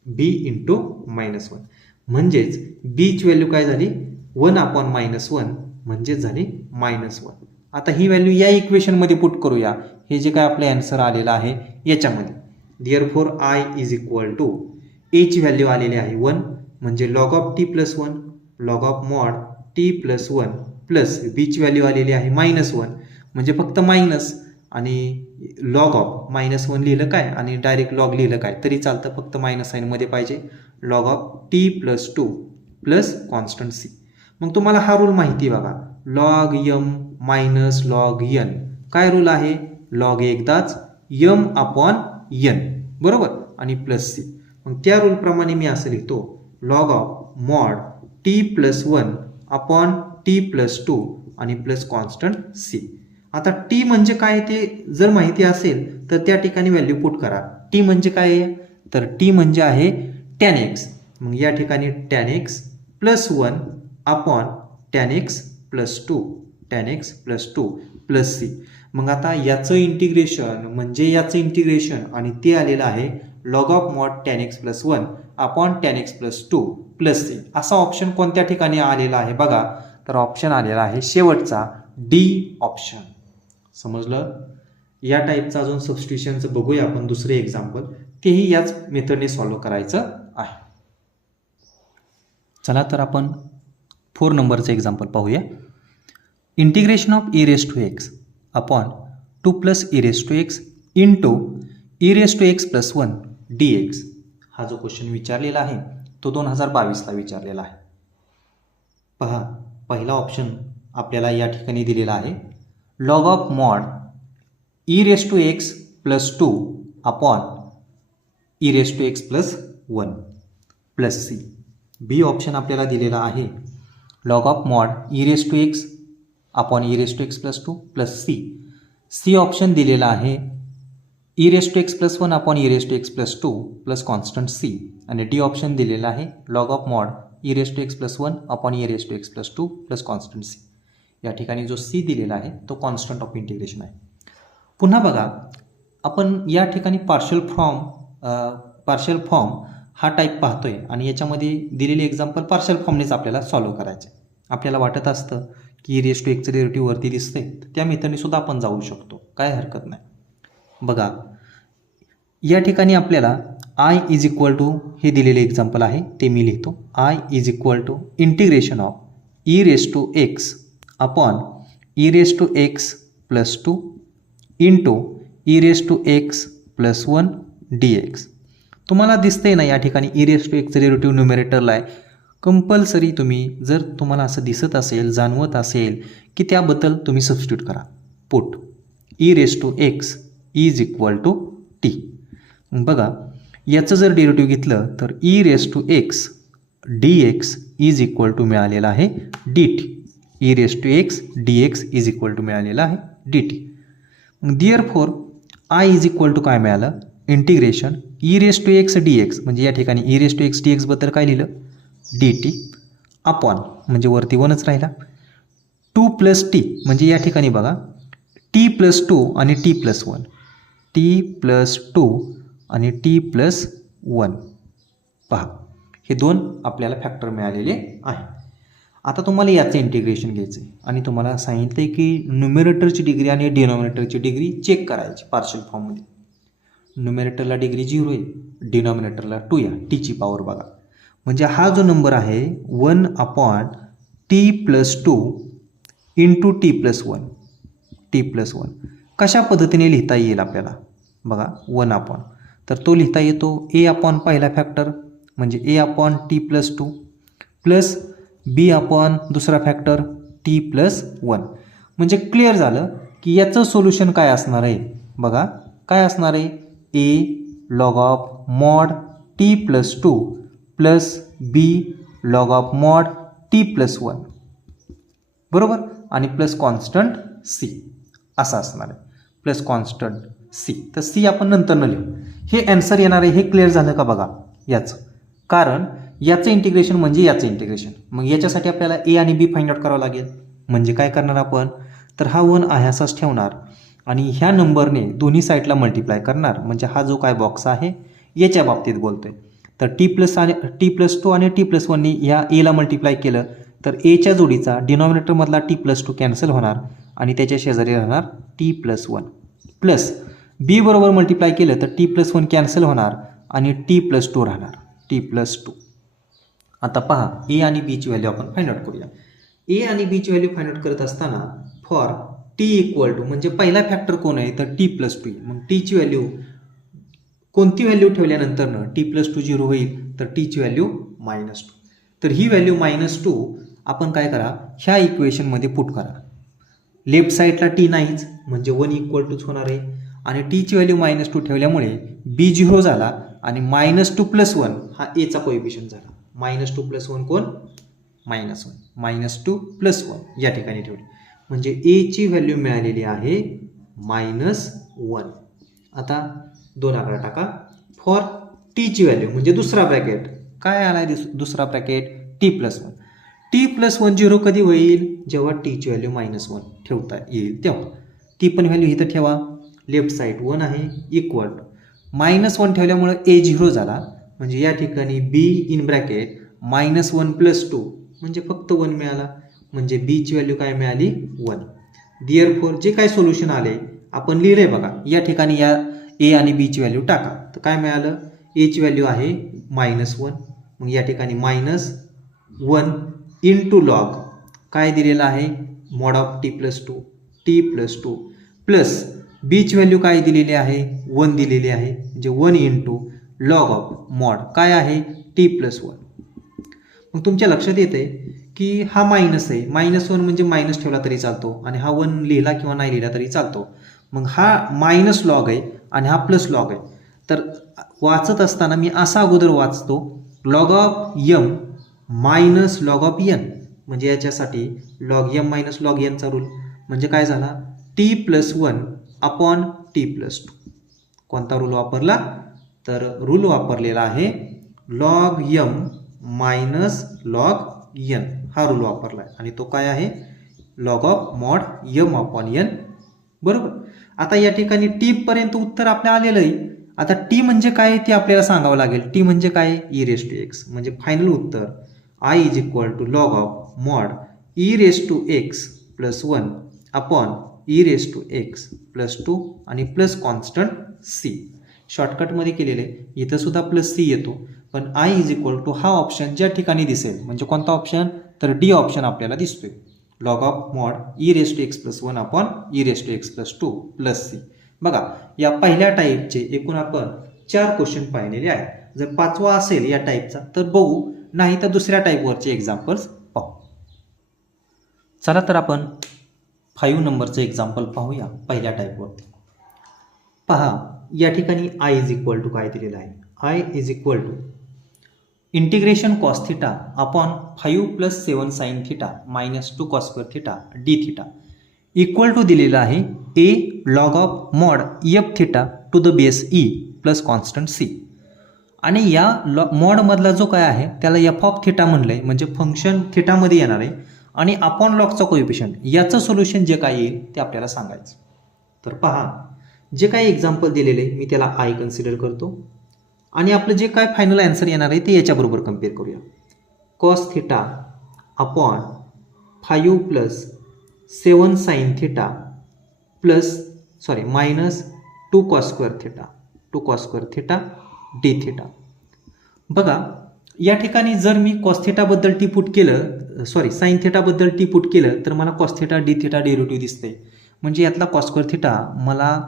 b × -1 म्हणजेच b ची व्हॅल्यू काय झाली, 1/-1 म्हणजेच झाली -1. आता ही व्हॅल्यू या इक्वेशनमध्ये पुट करूया. हे जे काय आपलं आन्सर आलेलं आहे याच्यामध्ये. Therefore i is equal to a ची व्हॅल्यू आलेली आहे 1 म्हणजे log of t+1 log of mod t+1 plus b ची व्हॅल्यू आलेली आहे -1 म्हणजे फक्त मायनस आणि log of -1 लिहिलं काय आणि डायरेक्ट log लिहिलं काय तरी चालतं, फक्त मायनस साईनमध्ये पाहिजे. log of t+2 plus constant c. मग तुम्हाला हा रूल माहिती आहे बघा, log m - log n. काय रूल आहे, log एकदाच m/n बरोबर आणि प्लस c. मग त्या रूल प्रमाणे मी असं लिहितो log of mod t+1 t+2 आणि प्लस कॉन्स्टंट c. आता t म्हणजे काय ते जर माहिती असेल तर त्या ठिकाणी व्हॅल्यू पुट करा. t म्हणजे काय आहे, तर t म्हणजे आहे tan x. मग या ठिकाणी tan x +1 tan x + 2 plus c. मग आता याचं इंटिग्रेशन म्हणजे याचं इंटिग्रेशन आणि ते आलेलं आहे log of mod tan x +1 tan x + 2 plus c. असा ऑप्शन कोणत्या ठिकाणी आलेला आहे बघा, तर ऑप्शन आलेला आहे शेवटचा D ऑप्शन. समजलं. या टाईपचं अजून सबस्टिट्यूशनचं बघूया आपण दुसरे एक्झाम्पल, तेही याच मेथडने सॉल्व्ह करायचं आहे. चला तर आपण 4 नंबरचं एक्झाम्पल पाहूया. Integration of e⁻x 2 + e⁻x e⁻x + 1 dx. हा जो क्वेश्चन विचारलेला आहे तो 2022ला विचारलेला आहे. पहा पहिला ऑप्शन आपल्याला या ठिकाणी दिलेला आहे log of mod e⁻x + 2 e⁻x + 1 plus c. B option आपल्याला दिलेला आहे log of mod e⁻x e⁻x + 2 plus c. C option दिलेला आहे e⁻x + 1 e⁻x + 2 plus constant c. आणि डी ऑप्शन दिलेला आहे log of mod e⁻x + 1 e⁻x + 2 plus constant c. या ठिकाणी जो c दिलेला आहे तो कॉन्स्टंट ऑफ इंटिग्रेशन आहे. पुन्हा बघा आपण या ठिकाणी पार्शल फॉर्म हा टाईप पाहतोय आणि याच्यामध्ये दिलेले एक्झाम्पल पार्शल फॉर्मनेच आपल्याला सॉल्व्ह करायचे. आपल्याला वाटत असतं की e⁻x चं डेरिव्हेटिव्ह वरती दिसतंय, तर त्या मेथडने सुद्धा आपण जाऊ शकतो, काय हरकत नाही. बघा या ठिकाणी आपल्याला i इज इक्वल टू हे दिलेले एक्झाम्पल आहे ते मी लिहितो. i is equal to integration of e⁻x e⁻x + 2 e⁻x + 1 dx. तुम्हाला दिसतंय ना या ठिकाणी e⁻x चं डेरिव्हेटिव्ह न्यूमरेटरला आहे. कंपल्सरी तुम्ही जर तुम्हाला असं दिसत असेल जाणवत असेल की त्याबद्दल तुम्ही सबस्टिट्यूट करा. Put e⁻x is equal to t. बघा याचं जर डेरिव्हेटिव्ह घेतलं तर e⁻x dx is equal to मिळालेला आहे dt. e⁻x dx is equal to मिळालेला आहे dt. Therefore i is equal to काय मिळालं, इंटिग्रेशन e⁻x dx म्हणजे या ठिकाणी e⁻x dx बद्दल काय लिहिलं dt म्हणजे वरती 1च राहिला 2 + t म्हणजे या ठिकाणी बघा t+2 आणि t+1 t+2 आणि t+1 पहा हे दोन आपल्याला फॅक्टर मिळालेले आहे. आता तुम्हाला याचं इंटिग्रेशन घ्यायचं आहे आणि तुम्हाला सांगितलं आहे की न्युमेरेटरची डिग्री आणि डिनॉमिनेटरची डिग्री चेक करायची पार्शियल फॉर्ममध्ये. न्युमेरेटरला डिग्री 0 आहे, डिनॉमिनेटरला 2 या टीची पॉवर बघा. म्हणजे हा जो नंबर आहे 1/t+2 इंटू t+1 t+1 कशा पद्धतीने लिहिता येईल आपल्याला बघा. 1 तर तो लिहिता येतो a पहिला फॅक्टर म्हणजे a/t+2 प्लस b दुसरा फॅक्टर t+1. म्हणजे क्लिअर झालं की याचं सोल्युशन काय असणार आहे बघा. काय असणार आहे a log of mod t+2 plus b log of mod t+1 बरोबर आणि प्लस कॉन्स्टंट c असं असणार आहे. प्लस कॉन्स्टंट c तर c आपण नंतर न लिहू. हे आन्सर येणार आहे. हे क्लिअर झालं का बघा याचं. कारण याचं इंटिग्रेशन म्हणजे याचं इंटिग्रेशन. मग याच्यासाठी आपल्याला a आणि b फाइंड आउट करावं लागेल. म्हणजे काय करणार आपण तर हा 1 आहे असाच ठेवणार आणि ह्या नंबरने दोन्ही साईडला मल्टिप्लाय करणार. म्हणजे हा जो काय बॉक्स आहे याच्या बाबतीत बोलतोय. तर t+2 आणि t+1नी ह्या एला मल्टिप्लाय केलं तर एच्या जोडीचा डिनॉमिनेटरमधला t+2 कॅन्सल होणार आणि त्याच्या शेजारी राहणार t+1 प्लस b बरोबर मल्टिप्लाय केलं तर t+1 कॅन्सल होणार आणि t+2 राहणार t+2. आता पहा ए आणि बीची व्हॅल्यू आपण फाइंड आउट करूया. ए आणि बीची व्हॅल्यू फाइंड आउट करत असताना फॉर टी इक्वल टू म्हणजे पहिला फॅक्टर कोण आहे तर t+2. मग टीची व्हॅल्यू कोणती व्हॅल्यू ठेवल्यानंतर t+2 0 होईल तर टीची व्हॅल्यू -2. तर ही व्हॅल्यू -2 आपण काय करा ह्या इक्वेशनमध्ये पुट करा. लेफ्ट साईडला टी नाहीच म्हणजे 1 इक्वल टूच होणार आहे आणि टीची व्हॅल्यू -2 ठेवल्यामुळे बी 0 झाला आणि -2 + 1 हा एचा कोएफिशियंट झाला. -2 + 1 कोण -1 -2 + 1 या ठिकाणी ठेवली म्हणजे एची व्हॅल्यू मिळालेली आहे -1. आता 2 आकडा टाका. फॉर टीची व्हॅल्यू म्हणजे दुसरा ब्रॅकेट काय आला आहे दुसरा ब्रॅकेट t+1. t+1 0 कधी होईल जेव्हा टीची व्हॅल्यू -1 ठेवता येईल तेव्हा. ती पण व्हॅल्यू इथं ठेवा. लेफ्ट साईड 1 आहे इक्वल टू -1 ठेवल्यामुळे ए 0 झाला म्हणजे या ठिकाणी बी इन ब्रॅकेट -1 + 2 म्हणजे फक्त 1 मिळाला. म्हणजे बीची व्हॅल्यू काय मिळाली 1. देअरफॉर जे काय सोल्युशन आले आपण लिहिले बघा या ठिकाणी या ए आणि बीची व्हॅल्यू टाका. तर काय मिळालं एची व्हॅल्यू आहे -1 मग या ठिकाणी -1 इंटू लॉग काय दिलेलं आहे मॉड ऑफ t+2 प्लस बीची व्हॅल्यू काय दिलेली आहे 1 दिलेली आहे म्हणजे 1 इंटू लॉग ऑफ मॉड काय आहे t+1. मग तुमच्या लक्षात येते की हा मायनस आहे. -1 म्हणजे मायनस ठेवला तरी चालतो आणि हा 1 लिहिला किंवा नाही लिहिला तरी चालतो. मग हा मायनस लॉग आहे आणि हा प्लस लॉग आहे. तर वाचत असताना मी असा अगोदर वाचतो log of m minus log of n म्हणजे याच्यासाठी log m minus log n चा रूल म्हणजे काय झाला t+1 अपॉन t+2. कोणता रूल वापरला तर रूल वापरलेला आहे log m minus log n हा रूल वापरला आहे आणि तो काय आहे log of mod m upon n बरोबर. आता या ठिकाणी टी पर्यंत उत्तर आपल्याला आलेलं आहे. आता टी म्हणजे काय ते आपल्याला सांगावं लागेल. टी म्हणजे काय e⁻x म्हणजे फायनल उत्तर i = log of mod e⁻x + 1 upon e⁻x + 2 आणि प्लस कॉन्स्टंट c. शॉर्टकटमध्ये केलेले इथं सुद्धा प्लस c येतो पण i = हा ऑप्शन ज्या ठिकाणी दिसेल म्हणजे कोणता ऑप्शन तर डी ऑप्शन आपल्याला दिसतोय log of mod e⁻x + 1 upon e⁻x + 2 plus c. बघा या पहिल्या टाईपचे एकूण आपण 4 क्वेश्चन पाहिलेले आहेत. जर 5वा असेल या टाईपचा तर बघू नाही तर दुसऱ्या टाईपवरचे एक्झाम्पल्स पाहू. चला तर आपण 5 नंबरचं एक्झाम्पल पाहूया पहिल्या टाईपवरती. पहा या ठिकाणी i = काय दिलेलं आहे i integration cos θ upon 5 + 7 sin θ -2 cos² θ dθ equal to दिलेलं आहे a log of mod f θ to the base e plus constant c. आणि या मॉडमधला जो काय आहे त्याला f ऑफ θ म्हणलंय म्हणजे फंक्शन थिटामध्ये येणार आहे आणि अपॉन लॉगचा कोएफिशियंट याचं सोल्युशन जे काय येईल ते आपल्याला सांगायचं. तर पहा जे काही एक्झाम्पल दिलेले मी त्याला i कन्सिडर करतो आणि आपलं जे काय फायनल आन्सर येणार आहे ते याच्याबरोबर कम्पेअर करूया. cos θ upon 5 plus 7 sine theta minus 2 cos square theta d theta. बघा या ठिकाणी जर मी कॉस थिटाबद्दल टी पुट केलं साइन थिटाबद्दल टी पुट केलं तर मला cos theta d theta derivative दिसते. म्हणजे यातला कॉस स्क्वेअर थिटा मला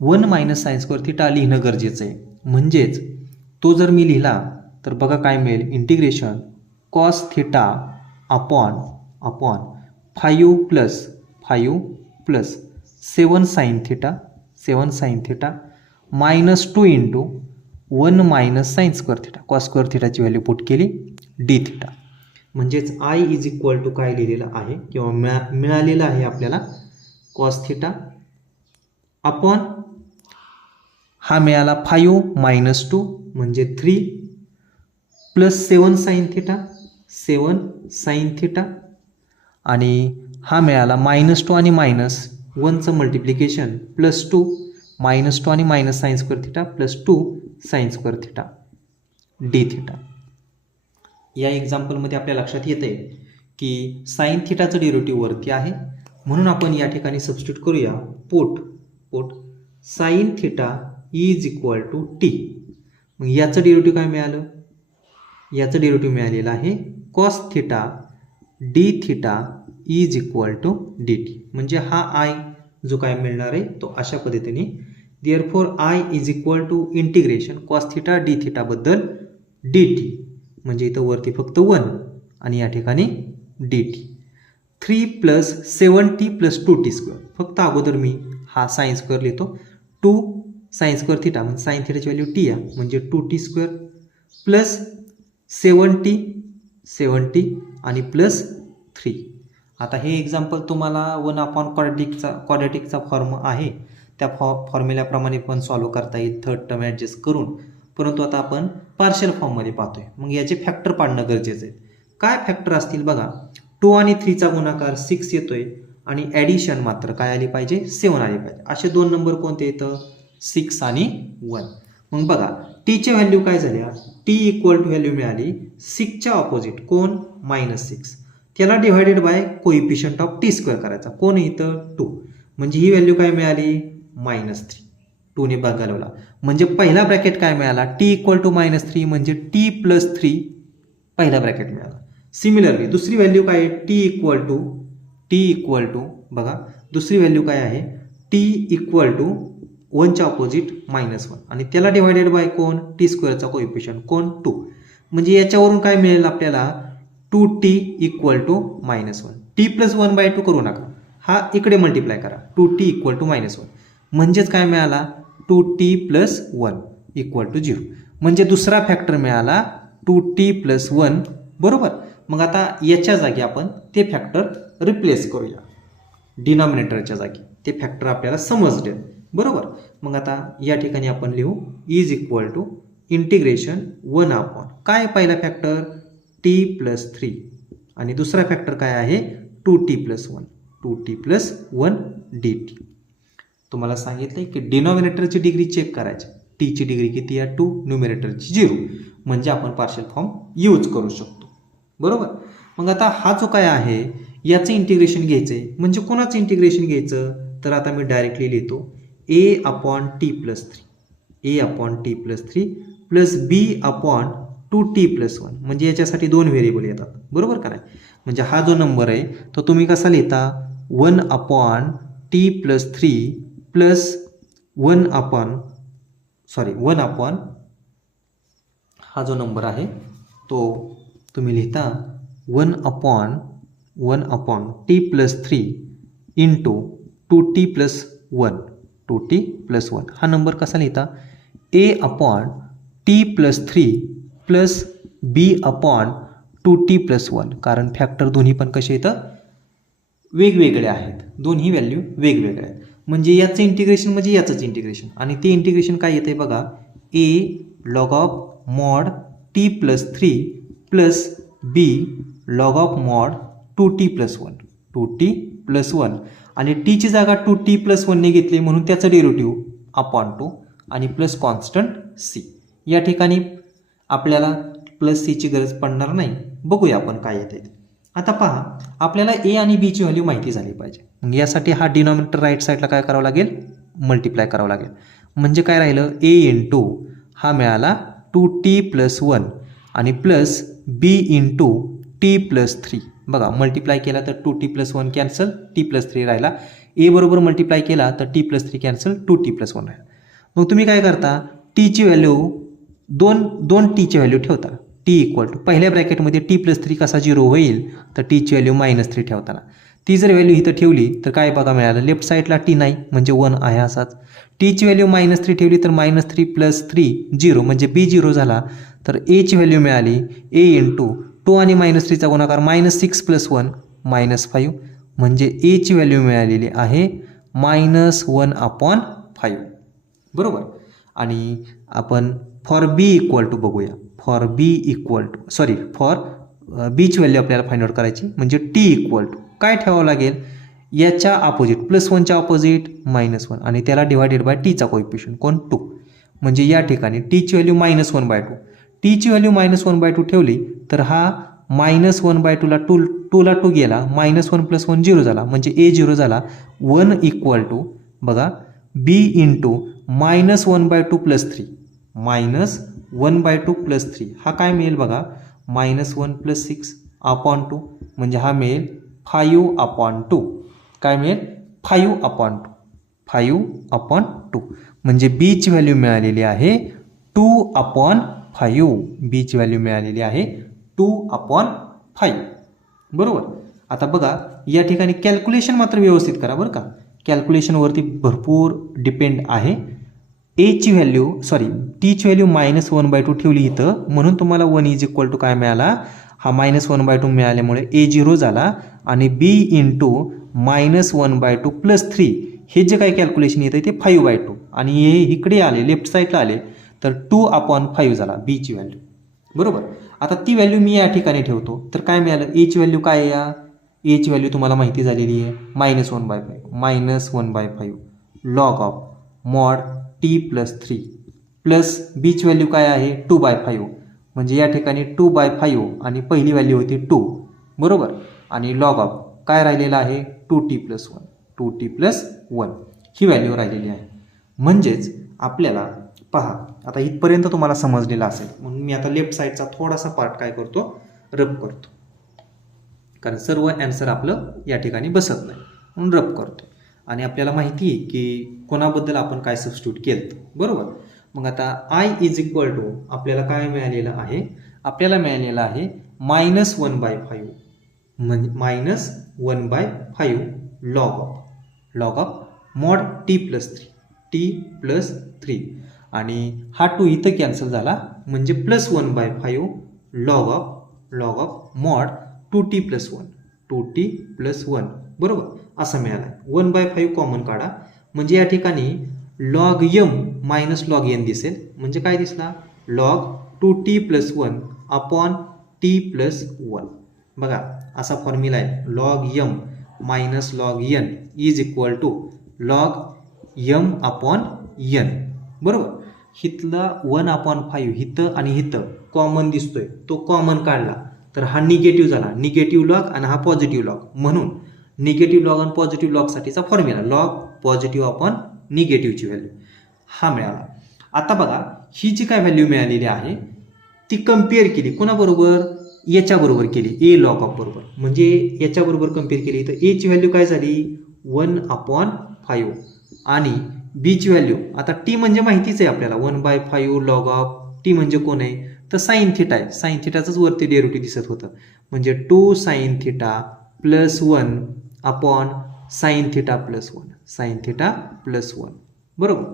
1 मायनस साइन स्क्वेअर थिटा लिहिणं गरजेचं आहे. म्हणजेच तो जर मी लिहिला तर बघा काय मिळेल, integration cos theta upon 5 plus 7 sine theta minus 2 into 1 minus sine square theta, cos square थिटाची व्हॅल्यू पुट केली डी थिटा. म्हणजेच आय इज इक्वल टू काय लिहिलेलं आहे किंवा मिळालेलं आहे आपल्याला कॉस थिटा अपॉन हा मिळाला 5 मायनस 2 म्हणजे 3 प्लस 7 साइन थिटा आणि हा मिळाला मायनस 2 आणि मायनस 1चं मल्टिप्लिकेशन प्लस 2 मायनस 2 आणि minus sine square theta plus 2 sine square theta d theta. या एक्झाम्पलमध्ये आपल्या लक्षात येते की साइन थिटाचं डेरिव्हेटिव्ह वरती आहे म्हणून आपण या ठिकाणी सबस्टिट्यूट करूया put sine theta is equal to t. मग याचं डेरिव्हेटिव्ह काय मिळालं, याचं डेरिव्हेटिव्ह मिळालेलं आहे cos theta d theta is equal to d t. म्हणजे हा आय जो काय मिळणार आहे तो अशा पद्धतीने therefore I is equal to integration cos theta d थिटाबद्दल डी टी. म्हणजे इथं वरती फक्त 1 आणि या ठिकाणी d t. 3 plus 7t plus 2t square, फक्त अगोदर मी हा साइन स्क्वेअर लिहितो 2 साइन स्क्वेअर थिटा म्हणजे साइन थिटाची व्हॅल्यू टी आहे म्हणजे 2t स्क्वेअर प्लस 7t आणि प्लस 3. आता हे एक्झाम्पल तुम्हाला 1 क्वाड्रॅटिकचा फॉर्म आहे त्या फॉर्म्युल्याप्रमाणे पण सॉल्व्ह करता येईल थर्ड टर्म ॲडजस्ट करून. परंतु आता आपण पार्शियल फॉर्ममध्ये पाहतोय. मग याचे फॅक्टर पाडणं गरजेचं आहे. काय फॅक्टर असतील बघा, 2 आणि 3चा गुणाकार 6 येतोय आणि ॲडिशन मात्र काय आली पाहिजे 7 आली पाहिजे. असे 2 नंबर कोणते येतं 6 आणि 1. मग बघा टीच्या व्हॅल्यू काय झाल्या, टी इक्वल टू व्हॅल्यू मिळाली 6च्या ऑपोजिट कोण -6, त्याला divided by coefficient of T square करायचा कोण इथं 2. म्हणजे ही व्हॅल्यू काय मिळाली -3, 2 ने भाग घालवला म्हणजे पहिला ब्रॅकेट काय मिळाला टी इक्वल टू -3 म्हणजे टी प्लस 3 पहिला ब्रॅकेट मिळाला. सिमिलरली दुसरी व्हॅल्यू काय आहे टी इक्वल टू बघा दुसरी व्हॅल्यू काय आहे टी इक्वल टू 1च्या ऑपोजिट -1 आणि त्याला डिव्हायडेड बाय कोण टी स्क्वेअरचा कोइफिशियंट कोण 2. म्हणजे याच्यावरून काय मिळेल आपल्याला 2t equal to -1. T plus 1/2 करू नका, हा इकडे मल्टिप्लाय करा 2t इक्वल टू -1 म्हणजेच काय मिळाला 2t प्लस 1 इक्वल टू 0. म्हणजे दुसरा फॅक्टर मिळाला 2t प्लस 1 बरोबर. मग आता याच्या जागी आपण ते फॅक्टर रिप्लेस करूया डिनॉमिनेटरच्या जागी, ते फॅक्टर आपल्याला समजले बरोबर. मग आता या ठिकाणी आपण लिहू is equal to integration 1 upon काय पहिला फॅक्टर t प्लस 3 आणि दुसरा फॅक्टर काय आहे 2t प्लस 1 dt. तुम्हाला सांगितलं की डिनॉमिनेटरची डिग्री चेक करायची, टीची डिग्री किती आहे 2, न्यूमिनेटरची 0 म्हणजे आपण पार्शियल फॉर्म यूज करू शकतो बरोबर. मग आता हा जो काय आहे याचं इंटिग्रेशन घ्यायचं आहे. म्हणजे कोणाचं इंटिग्रेशन घ्यायचं तर आता मी डायरेक्टली लिहितो a upon t plus 3 plus b upon 2t plus 1 म्हणजे याच्यासाठी 2 व्हेरिएबल येतात बरोबर का नाही. म्हणजे हा जो नंबर आहे तो तुम्ही कसा लिहिता 1 upon t plus 3 plus 1 upon हा जो नंबर आहे तो तुम्ही लिहिता 1 upon t plus 3 into 2t plus 1 हा नंबर कसा लिहिता a upon t plus 3 plus b upon 2t plus 1 कारण फॅक्टर दोन्ही पण कसे येतं वेगवेगळे आहेत, दोन्ही व्हॅल्यू वेगवेगळे आहेत. म्हणजे याचं इंटिग्रेशन म्हणजे याचंच इंटिग्रेशन आणि ते इंटिग्रेशन काय येते बघा a log of mod T plus 3 plus b log of mod 2t plus 1 आणि टीची जागा 2t प्लस 1ने घेतली म्हणून त्याचं डेरिव्हेटिव्ह अपॉन 2 आणि प्लस कॉन्स्टंट c. या ठिकाणी आपल्याला प्लस सीची गरज पडणार नाही. बघूया आपण काय येते. आता पहा, आपल्याला ए आणि बीची व्हॅल्यू माहिती झाली पाहिजे. मग यासाठी हा डिनॉमिनेटर राईट साईडला काय करावं लागेल, मल्टिप्लाय करावं लागेल. म्हणजे काय राहिलं, ए इंटू हा मिळाला 2t+1 आणि प्लस बी इंटू t+3. बघा मल्टिप्लाय केला तर 2t+1 कॅन्सल, t+3 राहिला. ए बरोबर मल्टिप्लाय केला तर t+3 कॅन्सल, 2t+1 राहिला. मग तुम्ही काय करता, टीची व्हॅल्यू दोन टीची व्हॅल्यू ठेवता. टी इक्वल टू पहिल्या ब्रॅकेटमध्ये t+3 कसा 0 होईल, तर टीची व्हॅल्यू -3 ठेवताना ती जर व्हॅल्यू इथं ठेवली तर काय बघा मिळालं, लेफ्ट साईडला टी नाही म्हणजे 1 आहे असाच. टीची व्हॅल्यू -3 ठेवली तर -3 + 3 0 म्हणजे बी 0 झाला. तर एची व्हॅल्यू मिळाली ए इंटू 2 आणि -3चा गुणाकार -6 + 1 -5 म्हणजे एची व्हॅल्यू मिळालेली आहे -1/5. बरोबर. आणि आपण फॉर बी इक्वल टू बघूया. फॉर बीची व्हॅल्यू आपल्याला फाइंड आउट करायची. म्हणजे टी इक्वल टू काय ठेवावं लागेल, याच्या अपोजिट +1च्या अपोजिट -1 आणि त्याला डिवायडेड बाय टीचा कोएफिशियंट कोण 2. म्हणजे या ठिकाणी टीची व्हॅल्यू -1/2. टीची व्हॅल्यू -1/2 ठेवली तर हा -1/2ला 2ला 2 गेला, -1 + 1 0 झाला म्हणजे ए 0 झाला. 1 इक्वल टू बघा बी इंटू -1/2 + 3 -1/2 + 3 हा काय मिळेल बघा, -1 + 6/2 म्हणजे हा मिळेल 5/2. काय मिळेल, 5/2 म्हणजे बीची व्हॅल्यू मिळालेली आहे 2/5. बीची व्हॅल्यू मिळालेली आहे 2/5. बरोबर. आता बघा या ठिकाणी कॅल्क्युलेशन मात्र व्यवस्थित करा बरं का. कॅल्क्युलेशनवरती भरपूर डिपेंड आहे. टीची व्हॅल्यू -1/2 ठेवली इथं म्हणून तुम्हाला 1 = काय मिळाला, हा -1/2 मिळाल्यामुळे ए 0 झाला आणि बी इंटू -1/2 + 3 हे जे काय कॅल्क्युलेशन येतं ते 5/2 आणि हे इकडे आले लेफ्ट साईडला आले तर 2/5 झाला बीची व्हॅल्यू. बरोबर. आता ती व्हॅल्यू मी या ठिकाणी ठेवतो तर काय मिळालं, एची व्हॅल्यू काय आहे, या एची व्हॅल्यू तुम्हाला माहिती झालेली आहे -1/5 log of mod t+3 plus बीची व्हॅल्यू काय आहे 2/5 म्हणजे या ठिकाणी 2/5 आणि पहिली व्हॅल्यू होती 2. बरोबर. आणि लॉग ऑफ काय राहिलेला आहे 2t+1 ही व्हॅल्यू राहिलेली आहे. म्हणजेच आपल्याला पहा आता इथपर्यंत तुम्हाला समजलेलं असेल म्हणून मी आता लेफ्ट साईडचा थोडासा पार्ट काय करतो, रब करतो, कारण सर्व ॲन्सर आपलं या ठिकाणी बसत नाही म्हणून रब करतो. आणि आपल्याला माहिती आहे की कोणाबद्दल आपण काय सबस्टिट्यूट केलं. बरोबर. मग आता आय = आपल्याला काय मिळालेलं आहे, आपल्याला मिळालेलं आहे -1/5 म्हणजे -1/5 लॉग ऑफ मॉड t+3 आणि हा 2 इथं कॅन्सल झाला म्हणजे +1/5 लॉग ऑफ मॉड 2t+1 बरोबर असं मिळालं. 1/5 कॉमन काढा म्हणजे या ठिकाणी लॉग m -log n दिसेल म्हणजे काय दिसला, लॉग 2t+1/t+1. बघा असा फॉर्म्युला आहे, log m -log n = log m/n. बरोबर. हिथला 1/5 हिथं आणि हिथं कॉमन दिसतोय तो कॉमन काढला तर हा निगेटिव्ह झाला, निगेटिव्ह लॉग आणि हा पॉझिटिव्ह लॉग म्हणून निगेटिव्ह लॉग आणि पॉझिटिव्ह लॉगसाठीचा फॉर्म्युला लॉग पॉझिटिव्ह अपॉन निगेटिव्हची व्हॅल्यू हा मिळाला. आता बघा ही जी काय व्हॅल्यू मिळालेली आहे ती कम्पेअर केली कोणाबरोबर, याच्याबरोबर केली, ए लॉग ऑफ बरोबर. म्हणजे याच्याबरोबर कम्पेअर केली तर एची व्हॅल्यू काय झाली 1/5 आणि बीची व्हॅल्यू आता टी म्हणजे माहितीच आहे आपल्याला 1/5 लॉग ऑफ टी म्हणजे कोण आहे तर साइन थिटा आहे. साइन थिटाचंच वरती डेरिव्हेटिव्ह दिसत होतं म्हणजे 2 sin θ + 1/sin θ + 1 बरोबर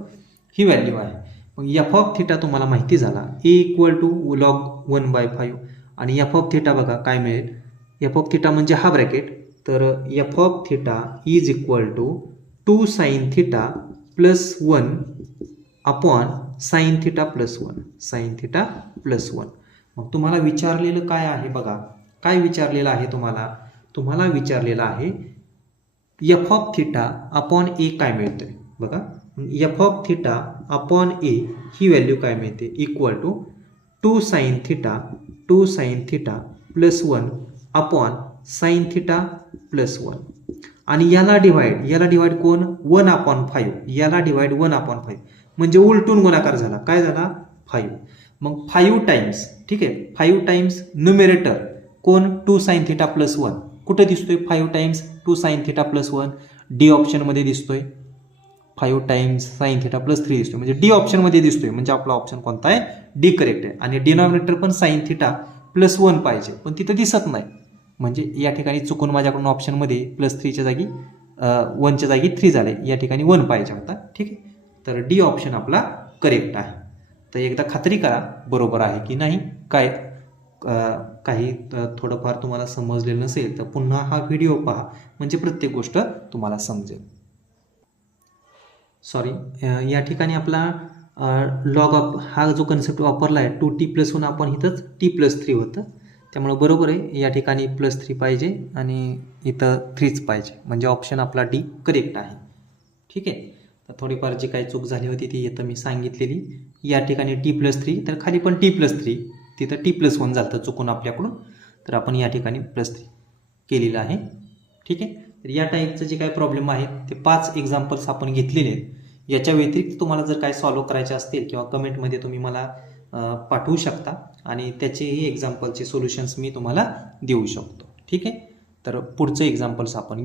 ही व्हॅल्यू आहे. मग f(θ) तुम्हाला माहिती झाला a = log 1/5 आणि f(θ) बघा काय मिळेल, f(θ) म्हणजे हा ब्रॅकेट तर f(θ) = 2 sin θ + 1/sin θ + 1. मग तुम्हाला विचारलेलं काय आहे बघा, काय विचारलेलं आहे तुम्हाला विचारलेलं आहे f(θ)/a काय मिळते बघा. f(θ)/a ही व्हॅल्यू काय मिळते = 2 sin θ 2 sine theta plus 1 upon sine theta plus 1 आणि याला डिवाइड कोण 1 अपॉन 5 याला डिवाइड 1 अपॉन 5 म्हणजे उलटून गुणाकार झाला काय झाला 5 मग 5 टाइम्स ठीक आहे 5 टाइम्स न्यूमरेटर कोण 2 साईन थिटा प्लस 1 कुठे दिसतोय 5 times 2 sine theta plus 1 d ऑप्शनमध्ये दिसतोय 5 टाइम्स साईन थिटा प्लस 3 दिसतोय म्हणजे डी ऑप्शनमध्ये दिसतोय म्हणजे आपला ऑप्शन कोणता आहे डी करेक्ट आहे आणि डिनॉमिनेटर पण साईन थिटा प्लस 1 पाहिजे पण तिथं दिसत नाही म्हणजे या ठिकाणी चुकून माझ्याकडून ऑप्शनमध्ये प्लस 3च्या जागी 1च्या जागी 3 झाले या ठिकाणी 1 पाहिजे होता ठीक आहे तर डी ऑप्शन आपला करेक्ट आहे तर एकदा खात्री करा बरोबर आहे की नाही काय काही थोडंफार तुम्हाला समजलेलं नसेल तर पुन्हा हा व्हिडिओ पहा म्हणजे प्रत्येक गोष्ट तुम्हाला समजेल सॉरी या ठिकाणी आपला लॉग ऑफ हा जो कन्सेप्ट वापरला आहे 2t+1 आपण इथंच t+3 होतं त्यामुळे बरोबर आहे या ठिकाणी +3 पाहिजे आणि इथं 3च पाहिजे म्हणजे ऑप्शन आपला डी करेक्ट आहे ठीक आहे तर थोडीफार जी काही चूक झाली होती ती इथं मी सांगितलेली या ठिकाणी t+3 तर खाली पण t+3 तिथं t+1 झालं चुकून आपल्याकडून तर आपण या ठिकाणी +3 केलेलं आहे ठीक आहे तर या टाईपचं जे काही प्रॉब्लेम आहे ते 5 एक्झाम्पल्स आपण घेतलेले आहेत याच्या व्यतिरिक्त तुम्हाला जर काय सॉल्व्ह करायचे असतील किंवा कमेंटमध्ये तुम्ही मला पाठवू शकता आणि त्याचेही एक्झाम्पलचे सोल्युशन्स मी तुम्हाला देऊ शकतो ठीक आहे तर पुढचं एक्झाम्पल्स आपण